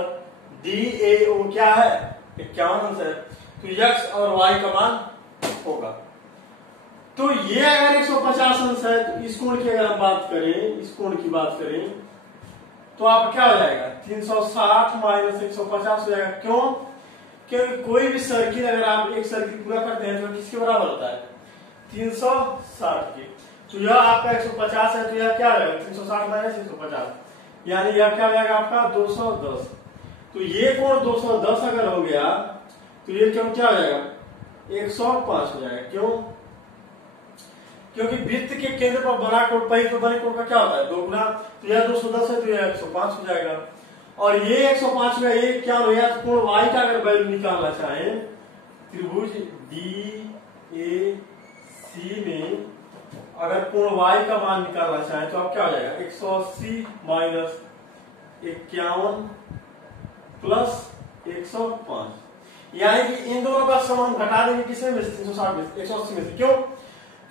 डी ए ओ क्या है? 51 अंश है। तो यक्स और वाई का मान होगा। तो ये अगर 150 अंश है तो इस कोण की अगर हम बात करें, इस कोण की बात करें तो आप क्या हो जाएगा? 360 माइनस 150 हो जाएगा। क्यों? क्योंकि कोई भी सर्किल अगर आप एक सर्किल पूरा करते हैं तो किसके बराबर होता है? 360 के। तो यह आपका 150 है तो यह क्या रहेगा? 360 माइनस 150, यानी यह क्या हो जाएगा आपका? 210। तो ये कोण 210 अगर हो गया तो ये क्यों क्या हो जाएगा? 105 हो जाएगा। क्यों? क्योंकि वृत्त के केंद्र पर बना कोण पहले तो बने कोण का क्या होता है? 2 गुना। तो यह 210 है तो यह 105 हो जाएगा। और ये 105 में ये क्या हो गया? तो कोण y का अगर वैल्यू निकालना चाहें त्रिभुज डी ए सी में अगर कोण y का मान निकालना चाहें तो आप क्या हो जाएगा? 180 माइनस 51 प्लस 105, यानी कि इन दोनों का सम हम घटा देंगे किसमें? 360 में 180 में से। क्यों?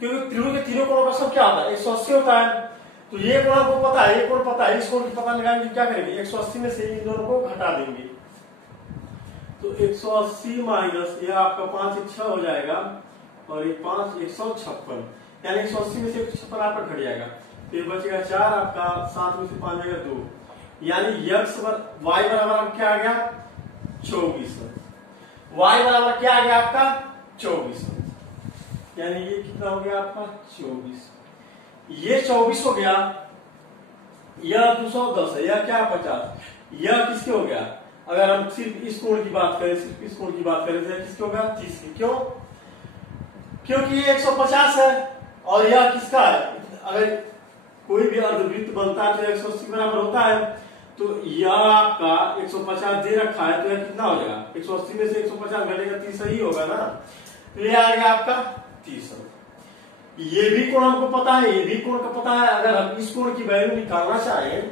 क्योंकि त्रिभुज के तीनों कोणों का सम क्या होता है? 180 होता है। तो ये कोण आपको पता है, ये कोण पता है, इस कोण की पता लगाएंगे क्या करेंगे? 180 में से इन दोनों को घटा देंगे। तो 180 माइनस ये आपका 5 1 6 हो जाएगा और ये 5 156, यानी 180 में से 156 आपका घट जाएगा। फिर बचेगा 4 आपका, 7 में से 5 जाएगा 2, यानी यक्स वाई बराबर आपका क्या आ गया? 24। वाई बराबर क्या आ गया आपका? 24। यानी ये कितना हो गया आपका? 24। ये 24 हो गया। यह 210 है, यह क्या 50। यह किसके हो गया? अगर हम सिर्फ इस कोण की बात करें, सिर्फ इस कोण की बात करें तो किसके होगा? 30 के। क्यों? क्योंकि ये 150 है और यह किसका है, अगर कोई भी अर्धवृत्त बनता है तो 180 बराबर होता है, तो यह आपका 150 दे रखा है, तो यह कितना हो जाएगा, 180 में से 150 घटेगा 30 ही होगा ना, तो ये आ गया आपका 30। ये भी कोण हमको पता है, ये भी कोण का पता है। अगर हम इस कोण की वैल्यू निकालना चाहें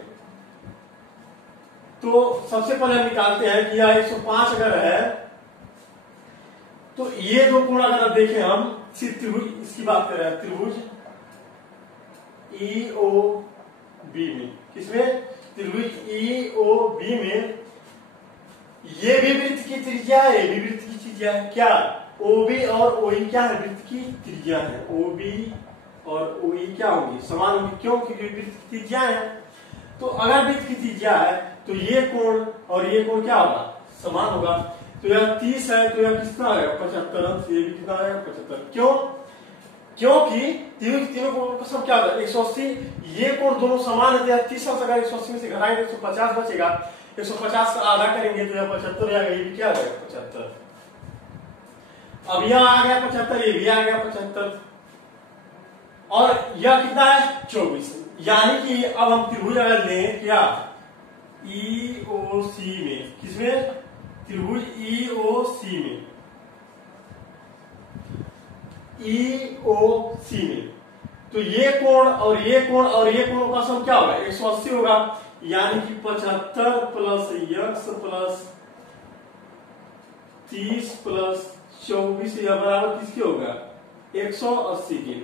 तो सबसे पहले हम निकालते हैं कि यह 105 अगर है तो ये दो कोण अगर देखें, हम सिर्फ त्रिभुज इसकी बात कर रहे हैं, त्रिभुज EOB में, किसमें, त्रिभुज EOB में ये भी वृत्त की त्रिज्या है, ये भी वृत्त की त्रिज्या है, क्या OB और OE क्या है, वृत्त की त्रिज्या है, OB और OE क्या होगी, समान होगी, क्यों, क्योंकि वृत्त की त्रिज्या है। तो अगर वृत्त की त्रिज्या है तो ये कोण और ये कोण क्या होगा, समान होगा, तो यह 30 है, तो यह कितना आएगा 75, ये भी कितना आएगा 75, क्यों, क्योंकि तीनों कोण का सम क्या होगा 180, ये कोण दोनों समान है, तो 30 अगर 180 में से घटाएंगे 150 बचेगा, 150 का आधा करेंगे तो यह 75 आएगा, ये भी क्या आएगा 75। अब यह आ गया 75, ये भी आ गया 75 और यह कितना है 24। यानी कि अब हम त्रिभुज अगर लें क्या EOC में, किसमें, त्रिभुज EOC में, EOC में, तो ये कोण और ये कोण और ये कोण का सम क्या होगा 180 होगा, यानी कि 75 प्लस x प्लस 30 प्लस 24 यह बराबर किसके होगा 180 के।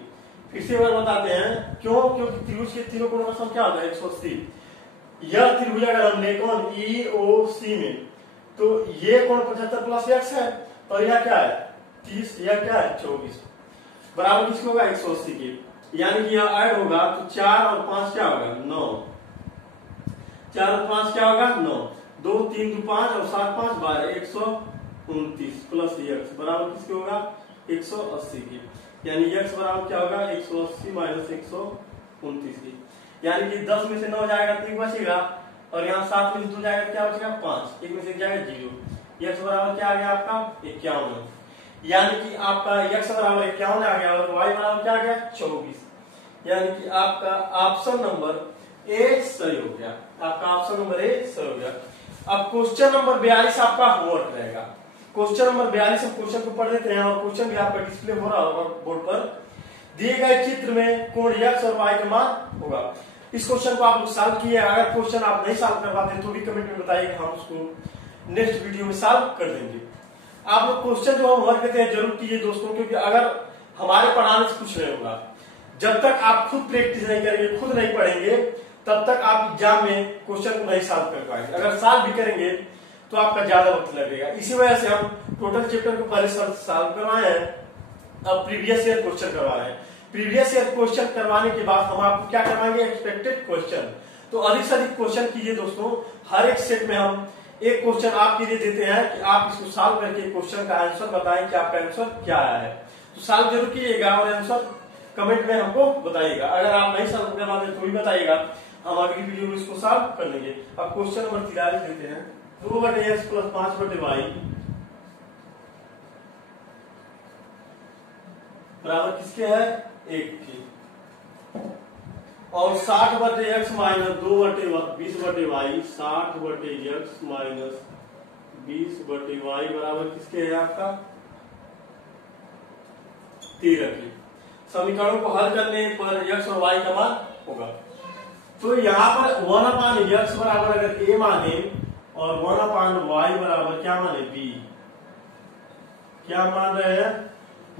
फिर से बार बताते हैं, क्यों, क्योंकि त्रिभुज के तीनों कोणों का सम क्या होता है 180। यह त्रिभुज अगर हम ले कौन EOC में, तो ये कोण 75 प्लस x है और यह क्या है 30, यह क्या है 24, बराबर किसके होगा 180 के। यानी कि यह ऐड होगा तो 4 और 5 क्या होगा 9, 4 और 5 क्या होगा 9, 2 3 2 5 और 7 5 12, 129 प्लस x बराबर किसके होगा 180 के। यानी x बराबर क्या होगा 180 माइनस 129 की, यानी कि 10 में से 9 जाएगा तो 1 बचेगा और यहाँ 7 में से 2 जाएगा क्या बचेगा 5, 1 में से 1 जाएगा 0, x बराबर क्या आ गया आपका 51। यानी कि आपका x बराबर 51 आ गया और y बराबर क्या आ गया 24। यानी कि आपका ऑप्शन नंबर ए सही हो गया, आपका ऑप्शन नंबर ए सही हो गया। अब क्वेश्चन नंबर 42 आपका होमवर्क रहेगा। क्वेश्चन नंबर 42 हम क्वेश्चन को पढ़ लेते हैं और क्वेश्चन भी आपका डिस्प्ले हो रहा होगा बोर्ड पर। दिए गए चित्र में कोण x और y का मान होगा। इस क्वेश्चन को आप लोग सॉल्व किए, अगर क्वेश्चन आप नहीं सॉल्व कर पाते तो भी कमेंट में बताइए, हम उसको नेक्स्ट वीडियो में सॉल्व कर देंगे। आप लोग क्वेश्चन जो हम वर्क करते हैं जरूर कीजिए दोस्तों, क्योंकि अगर हमारे पढ़ाने से कुछ नहीं होगा, जब तक आप खुद प्रैक्टिस नहीं करेंगे, खुद नहीं पढ़ेंगे, तब तक आप एग्जाम में क्वेश्चन को नहीं सॉल्व कर पाएंगे। अगर सॉल्व भी करेंगे तो आपका ज्यादा वक्त लगेगा। इसी वजह से हम टोटल चैप्टर को पहले सॉल्व करवाए हैं, अब प्रीवियस ईयर क्वेश्चन करवा रहे हैं। प्रीवियस ईयर क्वेश्चन करवाने के बाद हम आपको क्या करवाएंगे एक्सपेक्टेड क्वेश्चन। तो अधिक से अधिक क्वेश्चन कीजिए दोस्तों। हर एक सेट में हम एक क्वेश्चन आपके लिए देते हैं कि आप इसको सॉल्व करके क्वेश्चन का आंसर बताएं कि आपका आंसर क्या है। तो सॉल्व जरूर कीजिएगा और आंसर कमेंट में हमको बताइएगा। अगर आप नहीं सॉल्व कर पाते तो भी बताइएगा, हम अगली वीडियो में इसको सॉल्व कर लेंगे। अब क्वेश्चन नंबर 43 देते हैं। 2/x प्लस 5/y बराबर किसके है 1 के, और 60/x minus 2/20/y, 60/x minus 20/y बराबर किसके है आपका 13 के। समीकरणों को हल करने पर x और y का मान होगा। तो यहाँ पर 1/x बराबर अगर a माने और 1/y बराबर क्या माने b, क्या मान रहे हैं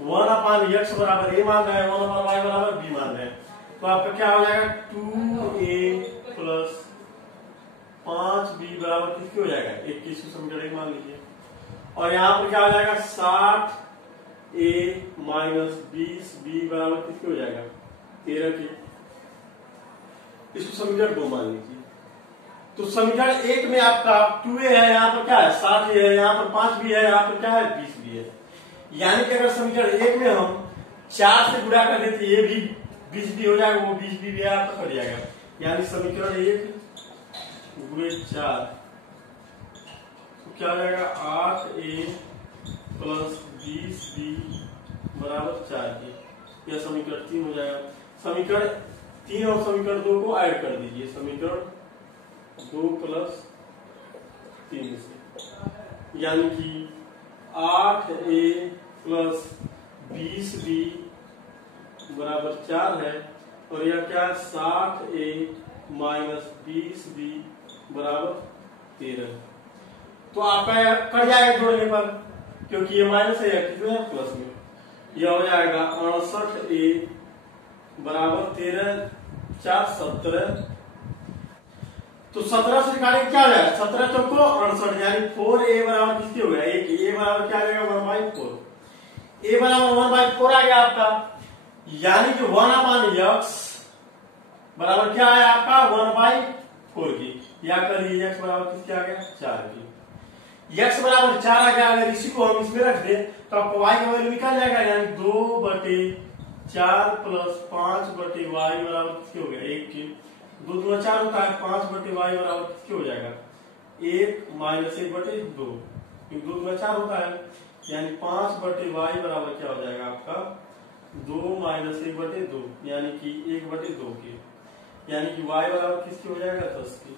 1/x बराबर a मान रहे हैं, 1/y बराबर b मान रहे हैं। तो आपका क्या हो जाएगा 2a प्लस 5b बराबर किसकी हो जाएगा 21 समीकरण मान लीजिए। और यहाँ पर क्या हो जाएगा 60a माइनस 20b बराबर किसकी हो जाएगा 13 की। इसको समीकरण 2 मान लीजिए। तो समीकरण 1 में आपका 2a है, यहाँ पर क्या है 60 है, यहाँ पर 5b है, यहाँ पर क्या है 20b है। यानी कि अगर समीकरण 1 में हम 4 से गुणा कर देते ये भी 20b हो जाएगा, वो 20b भी आपका कट जाएगा। यानी समीकरण 1 गुणे 4 तो क्या हो जाएगा 8a प्लस 20b बराबर 4 की, यह समीकरण 3 हो जाएगा। समीकरण 3 और समीकरण 2 को ऐड कर दीजिए, समीकरण 2 + 3 से, यानी कि 8a + 20b बराबर 4 है, और यह क्या है 60a - 20b बराबर 13। तो आपका कट जाएगा जोड़ने पर, क्योंकि ये माइनस है या कितने है प्लस में, यह हो जाएगा 68a बराबर 13, 4 17। तो 17 से निकालेंगे क्या हो जाएगा, 17 चौको 68, यानी 4a बराबर किसके हो गया, एक a बराबर क्या आ जाएगा 1/4, a बराबर 1/4 आ गया आपका, यानी कि 1/x बराबर क्या है आपका 1/4 की, या करिए x बराबर किसके आ गया 4 की, x बराबर 4 आ गया। अगर इसी को हम इसमें रख दें तो आपको y का वैल्यू निकल जाएगा, यानी 2/4 + 5/y बराबर किसके हो गया 1 के, 2 दूना 4 होता है, 5/y बराबर किसके हो जाएगा 1 - 1/2, 2 दूना 4 होता है, यानी 5/y बराबर क्या हो जाएगा आपका 2 - 1/2, यानी कि 1/2 के, यानी कि y बराबर किसकी हो जाएगा 10 की।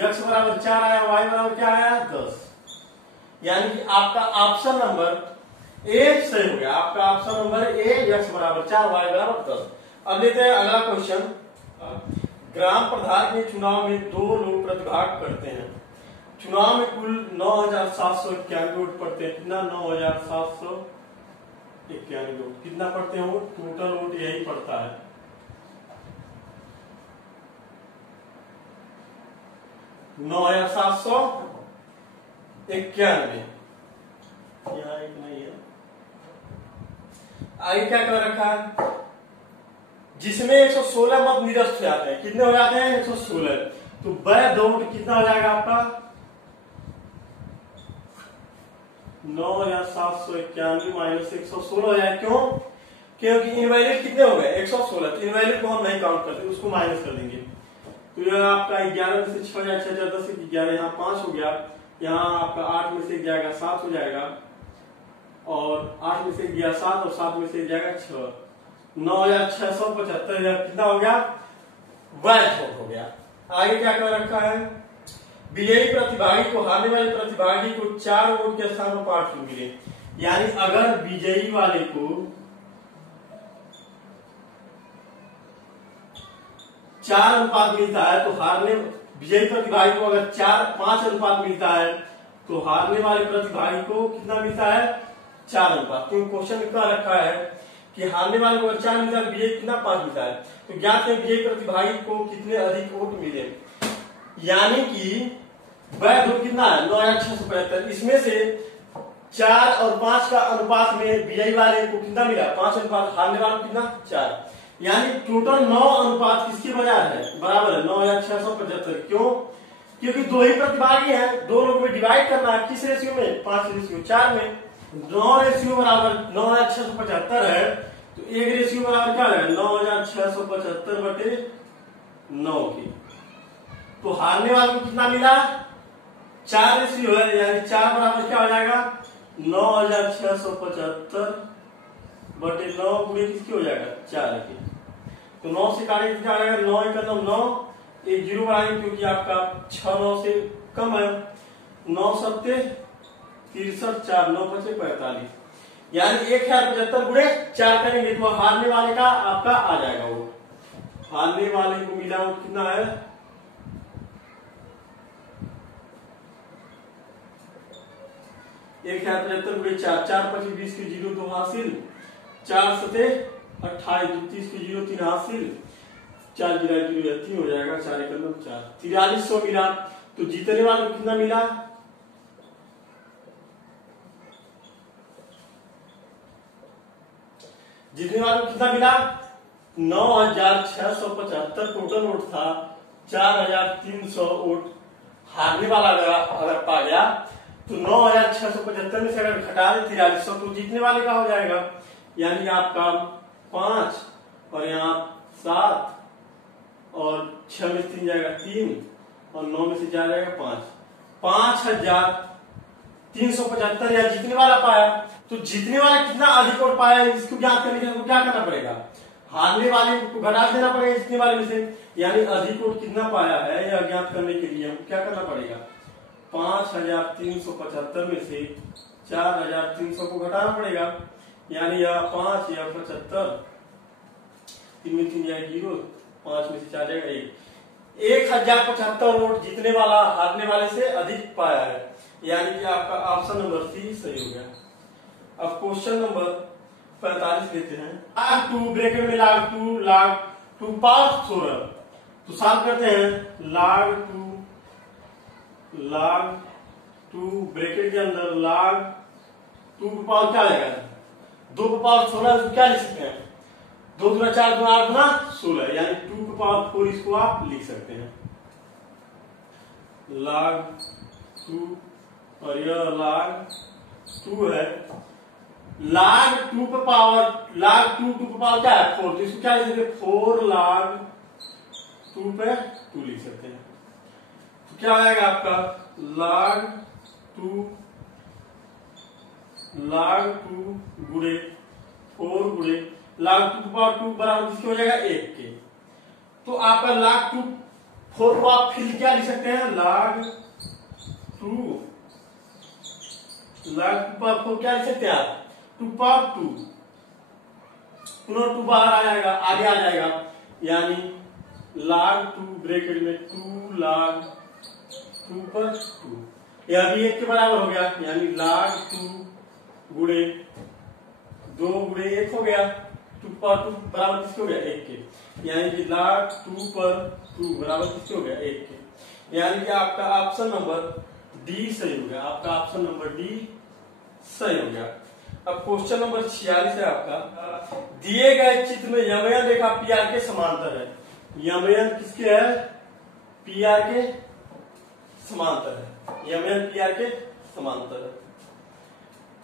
x बराबर 4 आया, y बराबर क्या आया 10, यानी कि आपका ऑप्शन नंबर ए सही हो गया। आपका ऑप्शन नंबर ए x बराबर 4, y बराबर 10। अब लेते हैं अगला क्वेश्चन। ग्राम प्रधान के चुनाव में 2 लोग प्रतिभाग करते हैं। चुनाव में कुल 9791 वोट पड़ते हैं। कितना 9791 वोट, कितना पड़ते हैं वोट, टोटल वोट यही पड़ता है 9791। यहाँ एक नहीं है, आगे क्या कर रखा है, जिसमें 116 मत निरस्त हो जाते हैं। कितने हो जाते हैं 116, तो वैध वोट कितना हो जाएगा आपका 9791 - 116 हो जाएगा। क्यों, क्योंकि इनवैलिड कितने हो गए 116, तो इनवैलिड को हम नहीं काउंट करते, उसको माइनस कर देंगे। तो यह आपका 11 में से 6 जाएगा, 6 4 10 11, यहाँ 5 हो गया, यहाँ आपका 8 में से जाएगा 7 हो जाएगा, और 8 में से गया 7, और 7 में से जाएगा 6, 9675 कितना हो गया वैध वोट हो गया। आगे क्या कर रखा है, विजयी प्रतिभागी को हारने वाले प्रतिभागी को 4 वोट के स्थान पर 5 वोट मिले, यानी अगर विजयी वाले को 4 अनुपात मिलता है तो हारने, विजयी प्रतिभागी को अगर 5 अनुपात मिलता है तो हारने वाले प्रतिभागी को कितना मिलता है 4 अनुपात। क्योंकि क्वेश्चन क्या रखा है कि हारने वाले को अगर 4 मिलता है, विजयी कितना 5 मिलता है, तो ज्ञात है विजयी प्रतिभागी को कितने अधिक वोट मिले, यानी कि वैध वोट कितना है 9675। इसमें से 4 और 5 का अनुपात में विजयी वाले को कितना मिला 5 अनुपात, हारने वाले को कितना 4, यानी टोटल 9 अनुपात किसके बराबर है 9675। क्यों, क्योंकि 2 ही प्रतिभागी हैं, 2 लोग में डिवाइड करना है, किस रेशियो में 5:4 में, 9 रेशियो बराबर 9675 है, तो 1 रेशियो बराबर क्या है 9675/9 की। तो हारने वाले को कितना मिला 4 रेशियो है, यानी 4 बराबर क्या हो जाएगा 9675/9 गुणे किसकी हो जाएगा 4 की। तो 9 से काटेंगे क्या आएगा 9 × 9, एक 0 बढ़ाएंगे क्योंकि आपका 6 9 से कम है, 9 7 63, 4 9 5 45, यानी 1075 गुणे 4 करेंगे तो हारने वाले का आपका आ जाएगा वो। हारने वाले को मिला वो कितना है 1075 गुणे 4, 4 25 20 के 0 2 हासिल, 4 7 28 30 के 0 3 हासिल, 4 0 0 3 हो जाएगा, 4 1 4, 4300 मिला। तो जीतने वाले को कितना मिला जीतने वाले को कितना मिला 9675 टोटल वोट था, 4300 वोट हारने वाला अगर पा गया, तो 9675 में से अगर घटा दे 4300 तो जीतने वाले का हो जाएगा, यानी आपका 5 और यहाँ 7 और 6 में से 3 जाएगा 3 और 9 में से जाएगा 5, 5375 या जीतने वाला पाया। तो जीतने वाला कितना अधिक कोण पाया है इसको ज्ञात करने के लिए क्या करना पड़ेगा, हारने वाले को घटा देना पड़ेगा जीतने वाले में से, यानी अधिक कोण कितना पाया है यह ज्ञात करने के लिए हमको क्या करना पड़ेगा, 5375 में से 4300 को घटाना पड़ेगा, यानी यह 5 या 75, 3 में 3 जाएगा 0, 5 में से 4 जाएगा 1, 1075 वोट जीतने वाला हारने वाले से अधिक पाया है, यानी कि आपका ऑप्शन नंबर सी सही हो गया। अब क्वेश्चन नंबर 45 लेते हैं। log 2 ब्रैकेट में log 2 पावर 16, तो सॉल्व करते हैं। log 2 ब्रैकेट के अंदर log 2 की पावर क्या आएगा, 2 की पावर 16, क्या लिख सकते हैं, 2 गुना 4 गुना 8 गुना 16, यानी 2 की पावर 4 इसको आप लिख सकते हैं। log 2 और यह log 2 है, log 2 पे पावर क्या है 4, तो इसको क्या लिख सकते हैं 4 log 2 पे 2 लिख सकते हैं। तो क्या आएगा आपका log 2 गुणे 4 गुणे log 2 की पावर 2 बराबर किसके हो जाएगा 1 के। तो आपका log 2 4 को आप फिर क्या लिख सकते हैं log 2 पावर 4 क्या लिख सकते हैं आप 2 पावर 2, पुनः 2 बाहर आ जाएगा, आगे आ जाएगा, यानी log 2 ब्रैकेट में 2 log 2 पर 2, यह भी 1 के बराबर हो गया, यानी log 2 गुणे 2 गुणे 1 हो गया, 2 पर 2 बराबर किसके हो गया 1 के, यानी कि log 2 पर 2 बराबर किसके हो गया 1 के, यानी कि आपका ऑप्शन नंबर डी सही हो गया, आपका ऑप्शन नंबर डी सही हो गया। अब क्वेश्चन नंबर 46 है आपका, दिए गए चित्र में यमयन रेखा पीआर के समांतर है, यमयन किसके है पीआर के समांतर है, यमयन पीआर के समांतर है,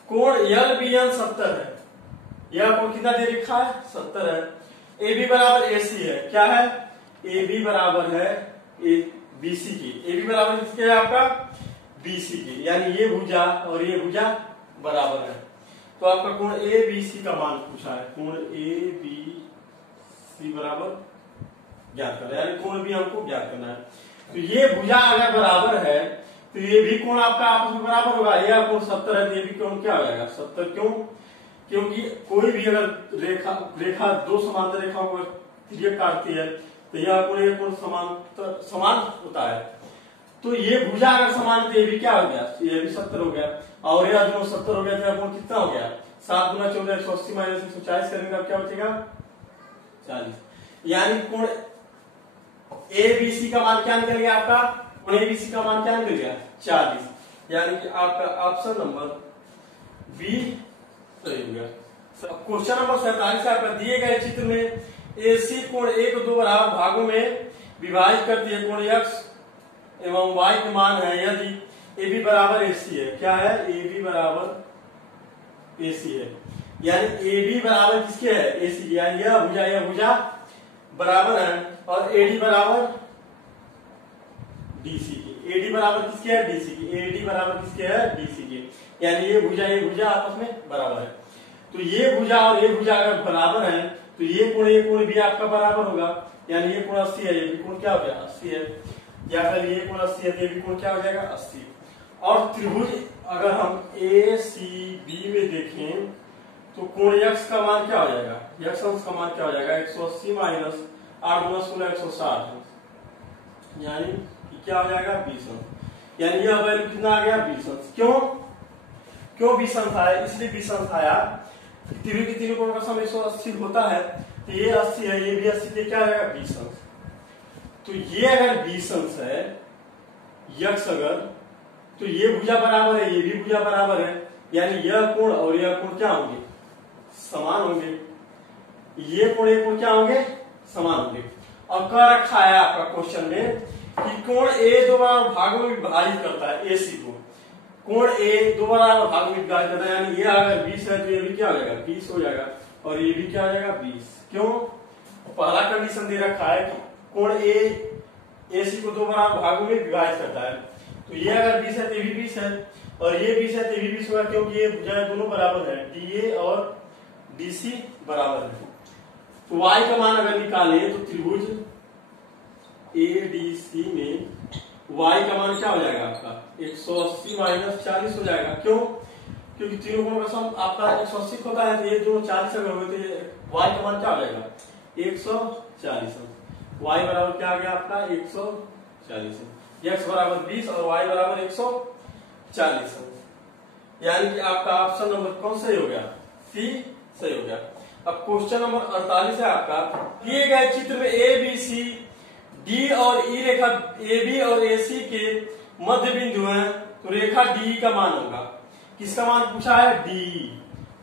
कोण LBN 70 है, यह कोण कितना दे रखा है 70 है, AB बराबर AC है, क्या है AB बराबर है BC की, AB बराबर किसके है आपका BC की, यानी ये भुजा और ये भुजा बराबर है, तो आपका कोण ABC का मान पूछा है, कोण ABC बराबर ज्ञात करना है, यानी कोण भी हमको ज्ञात करना है। तो ये भुजा अगर बराबर है तो ये भी कोण आपका आपस में बराबर होगा, यह कोण 70 है तो ये भी कोण क्या हो जाएगा 70, क्यों, क्योंकि कोई भी अगर रेखा दो समांतर रेखाओं को तिर्यक काटती है तो यह कोण समान होता है, तो ये भुजा अगर समान है तो ये भी क्या हो गया, ये भी 70 हो गया, और यह दोनों 70 हो गया तो कोण कितना हो गया 7 गुना 14 180 माइनस 140 करेंगे क्या बचेगा 40, यानी कोण ABC का मान क्या निकल गया आपका, कोण ABC का मान क्या निकल गया 40, यानी कि आपका ऑप्शन नंबर बी सही हो गया। क्वेश्चन नंबर 47 आपका, दिए गए चित्र में AC कोण 1 2 बराबर भागों में विभाजित करती है, कोण x एवं y के मान है, यदि AB बराबर AC है, क्या है AB बराबर AC है, यानी AB बराबर किसके है AC, यानी यह भुजा बराबर है, और AD बराबर DC की, AD बराबर किसके है DC की, AD बराबर किसके है DC की, यानी ये भुजा आपस में बराबर है, तो ये भुजा और ये भुजा अगर बराबर है तो ये कोण भी आपका बराबर होगा, यानी ये कोण 80 है, ये भी कोण क्या हो गया 80 है, या फिर ये कोण 80 है तो ये भी कोण क्या हो जाएगा 80, और त्रिभुज अगर हम ACB में देखें तो कोण x का मान क्या हो जाएगा, x अंश का मान क्या हो जाएगा 180 माइनस 8 गुना 16 160, यानी क्या हो जाएगा 20 अंश, यानी यह वैल्यू कितना आ गया 20 अंश, क्यों 20 अंश आया, इसलिए 20 अंश आया, तीनों कोण का सम 180 होता है, तो ये 80 है ये भी 80, क्या आएगा 20 अंश, तो ये अगर 20 अंश है यक्स अगर, तो ये भुजा बराबर है ये भी भुजा बराबर है, यानी यह कोण और यह कोण क्या होंगे समान होंगे, ये कोण क्या होंगे समान होंगे, और कह रखा है आपका क्वेश्चन में कि कोण A दो बराबर भागों में विभाजित करता है, AC को कोण A दो बराबर भागों में विभाजित करता है, यानी ये अगर 20 है तो ये भी क्या हो जाएगा 20 हो जाएगा, और ये भी क्या हो जाएगा 20, क्यों पहला कंडीशन दे रखा है कि कोण AC को दो बराबर भागों में विभाजित करता है, तो ये अगर 20 है तो ये भी 20 है, और ये 20 है तो ये भी 20 होगा, क्योंकि ये भुजाएं दोनों बराबर है, डीए और डीसी बराबर है। तो y का मान अगर निकाले तो त्रिभुज एडीसी में y का मान क्या हो जाएगा आपका 180 माइनस 40 हो जाएगा। क्यों? क्योंकि तीनों कोणों का सम आपका 180 होता है, तो ये जो 40 अगर हुए तो y का मान क्या हो जाएगा 140। y बराबर क्या आ गया आपका 140, x बराबर 20 और y बराबर 140, यानी कि आपका ऑप्शन नंबर कौन सही हो गया, सी सही हो गया। अब क्वेश्चन नंबर 48 है आपका, दिए गए चित्र में ए बी सी डी और ई रेखा ए बी और ए सी के मध्य बिंदु है, तो रेखा डी का मान होगा, किसका मान पूछा है डी,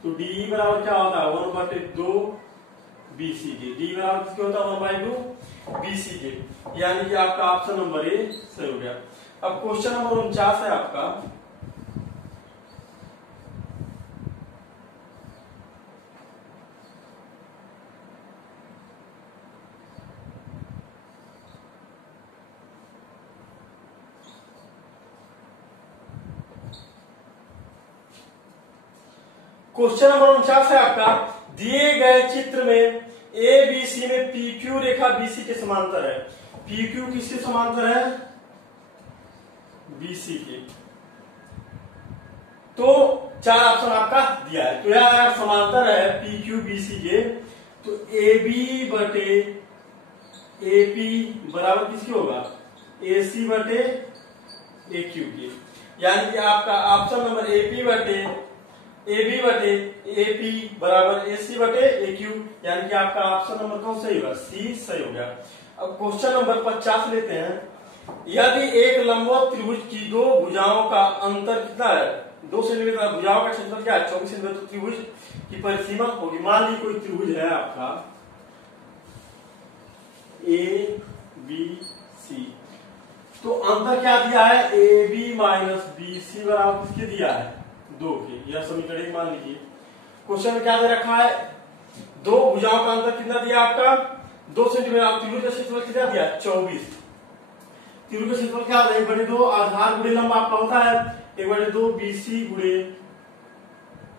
तो डी बराबर क्या होता है 1/2 बीसी के, डी बराबर किसके होता है 1/2 बीसी के, यानी कि आपका ऑप्शन नंबर ए सही हो गया। अब क्वेश्चन नंबर 49 है आपका, क्वेश्चन नंबर 49 है आपका, दिए गए चित्र में ए बी सी में पी क्यू रेखा बीसी के समांतर है, पी क्यू किसके समांतर है बीसी के, तो चार ऑप्शन आपका दिया है, तो यार समांतर है पी क्यू बीसी के, तो ए बी बटे ए पी बराबर किसके होगा ए सी बटे ए क्यू के, यानी कि आपका ऑप्शन नंबर ए पी बटे ए बी बटे ए पी बराबर ए सी बटे ए क्यू, यानी कि आपका ऑप्शन नंबर कौन सही होगा सी सही हो गया। अब क्वेश्चन नंबर 50 लेते हैं, यदि एक लंबवत त्रिभुज की दो भुजाओं का अंतर कितना है 2 सेंटीमीटर, भुजाओं का क्षेत्रफल क्या है 24 सेंटीमीटर, तो त्रिभुज की परिसीमा होगी, मान ली कोई त्रिभुज है आपका ए बी सी, तो अंतर क्या दिया है A B minus B C बराबर किसके दिया है 2 के, यह समीकरण मान लीजिए। क्वेश्चन में क्या दे रखा है दो भुजाओं का अंतर कितना दिया आपका 2 सेंटीमीटर, त्रिभुज का क्षेत्रफल कितना दिया 24, त्रिभुज का क्षेत्रफल क्या होता है 1/2 आधार गुणे लंब आपका होता है 1/2 बीसी गुणे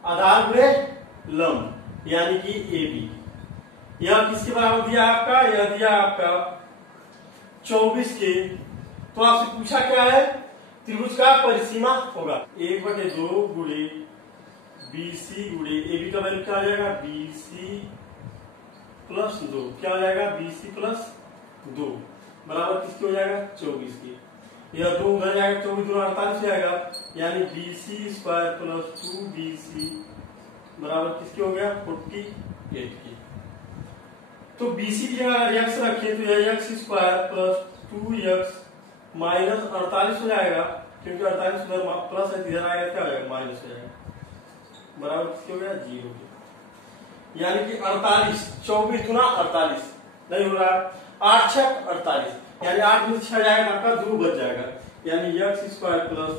आधार गुणे लंब, यानी कि ए बी, यह किसके बराबर दिया आपका, यह दिया आपका 24 के, तो आपसे पूछा क्या है त्रिभुज का परिसीमा होगा 1/2 गुणे बीसी गुणे ए बी का वैल्यू क्या आ जाएगा बीसी प्लस 2, क्या हो जाएगा बीसी प्लस 2 बराबर किसकी हो जाएगा 24 की, यह 2 उधर जाएगा 24 2 48 हो जाएगा, यानी बीसी स्क्वायर प्लस 2 बीसी बराबर किसकी हो गया 48 की। तो बीसी की जगह अगर एक्स रखें तो यह x square plus 2x minus 48 हो जाएगा, क्योंकि 48 उधर प्लस है इधर आएगा क्या हो जाएगा माइनस हो जाएगा, बराबर किसके हो गया 0 के, यानी कि 48 24 गुना 48 नहीं हो रहा 8 6 48, यानी 8 में 6 जाएगा आपका 2 बच जाएगा, यानी x square plus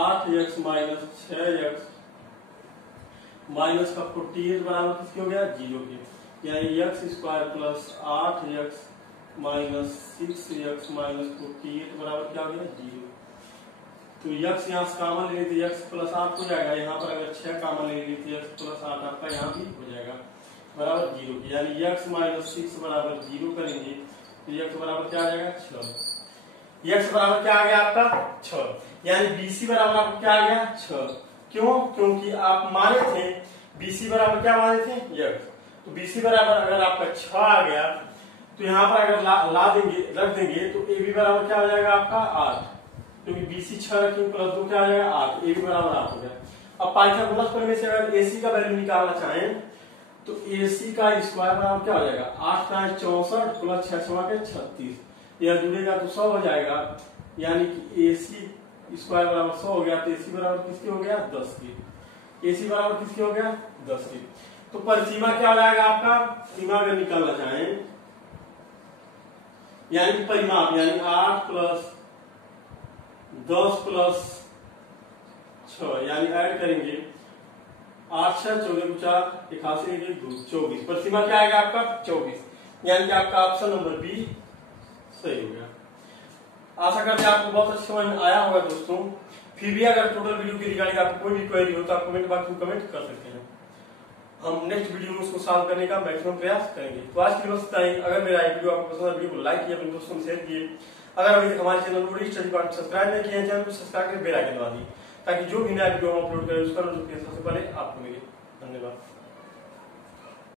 8x minus 6x minus का 48 बराबर किसके हो गया 0 के, यानी x square plus 8x minus 6x minus 48 बराबर क्या हो गया 0, तो x यहाँ से कॉमन ले लीजिए x प्लस 8 हो जाएगा, यहाँ पर अगर 6 कॉमन ले लीजिए x प्लस 8 आपका यहाँ भी हो जाएगा बराबर 0 की, यानी x माइनस 6 बराबर 0 करेंगे तो x बराबर क्या आ जाएगा 6, x बराबर क्या आ गया आपका 6, यानी BC बराबर आपको क्या आ गया 6, क्यों क्योंकि आप माने थे BC बराबर क्या माने थे x, तो BC बराबर अगर आपका 6 आ गया तो यहाँ पर अगर ला देंगे रख देंगे तो AB बराबर क्या हो जाएगा आपका 8, क्योंकि BC 6 रखेंगे प्लस 2 क्या हो जाएगा 8, AB बराबर 8 हो गया। अब पाइथागोरस प्रमेय से अगर AC का वैल्यू निकालना चाहें तो AC का स्क्वायर बराबर क्या हो जाएगा 8 का 64 प्लस 6 के 36, यह जुड़ेगा तो 100 हो जाएगा, यानी कि AC स्क्वायर बराबर 100 हो गया, तो AC बराबर किसकी हो गया 10 की, AC बराबर किसकी हो गया 10 की। तो परिसीमा क्या हो जाएगा आपका, सीमा अगर निकालना चाहें यानी परिमाप, यानी 8 प्लस 10 प्लस 6, यानी ऐड करेंगे 8 6 14 4 81 2 24, पर सीमा क्या आएगा आपका 24, यानी कि आपका ऑप्शन नंबर बी सही हो गया। आशा करते हैं आपको बहुत अच्छा समझ में आया होगा दोस्तों। फिर भी अगर टोटल वीडियो की रिगार्डिंग आपको कोई भी क्वेरी हो तो आप कमेंट बॉक्स में कमेंट कर सकते हैं। हम नेक्स्ट वीडियो में उसको सॉल्व करने का मैक्सिमम प्रयास करेंगे। तो आज की बस इतना ही। अगर मेरा वीडियो आपको पसंद है, वीडियो को लाइक किया, अपने दोस्तों में शेयर किए। अगर अभी तक हमारे चैनल नोडी स्टडी पार्ट सब्सक्राइब नहीं किया है, चैनल को सब्सक्राइब करके बेल आइकन दबा दी, ताकि जो भी नया वीडियो हम अपलोड करें उसका नोटिफिकेशन सबसे पहले आपको मिले। धन्यवाद।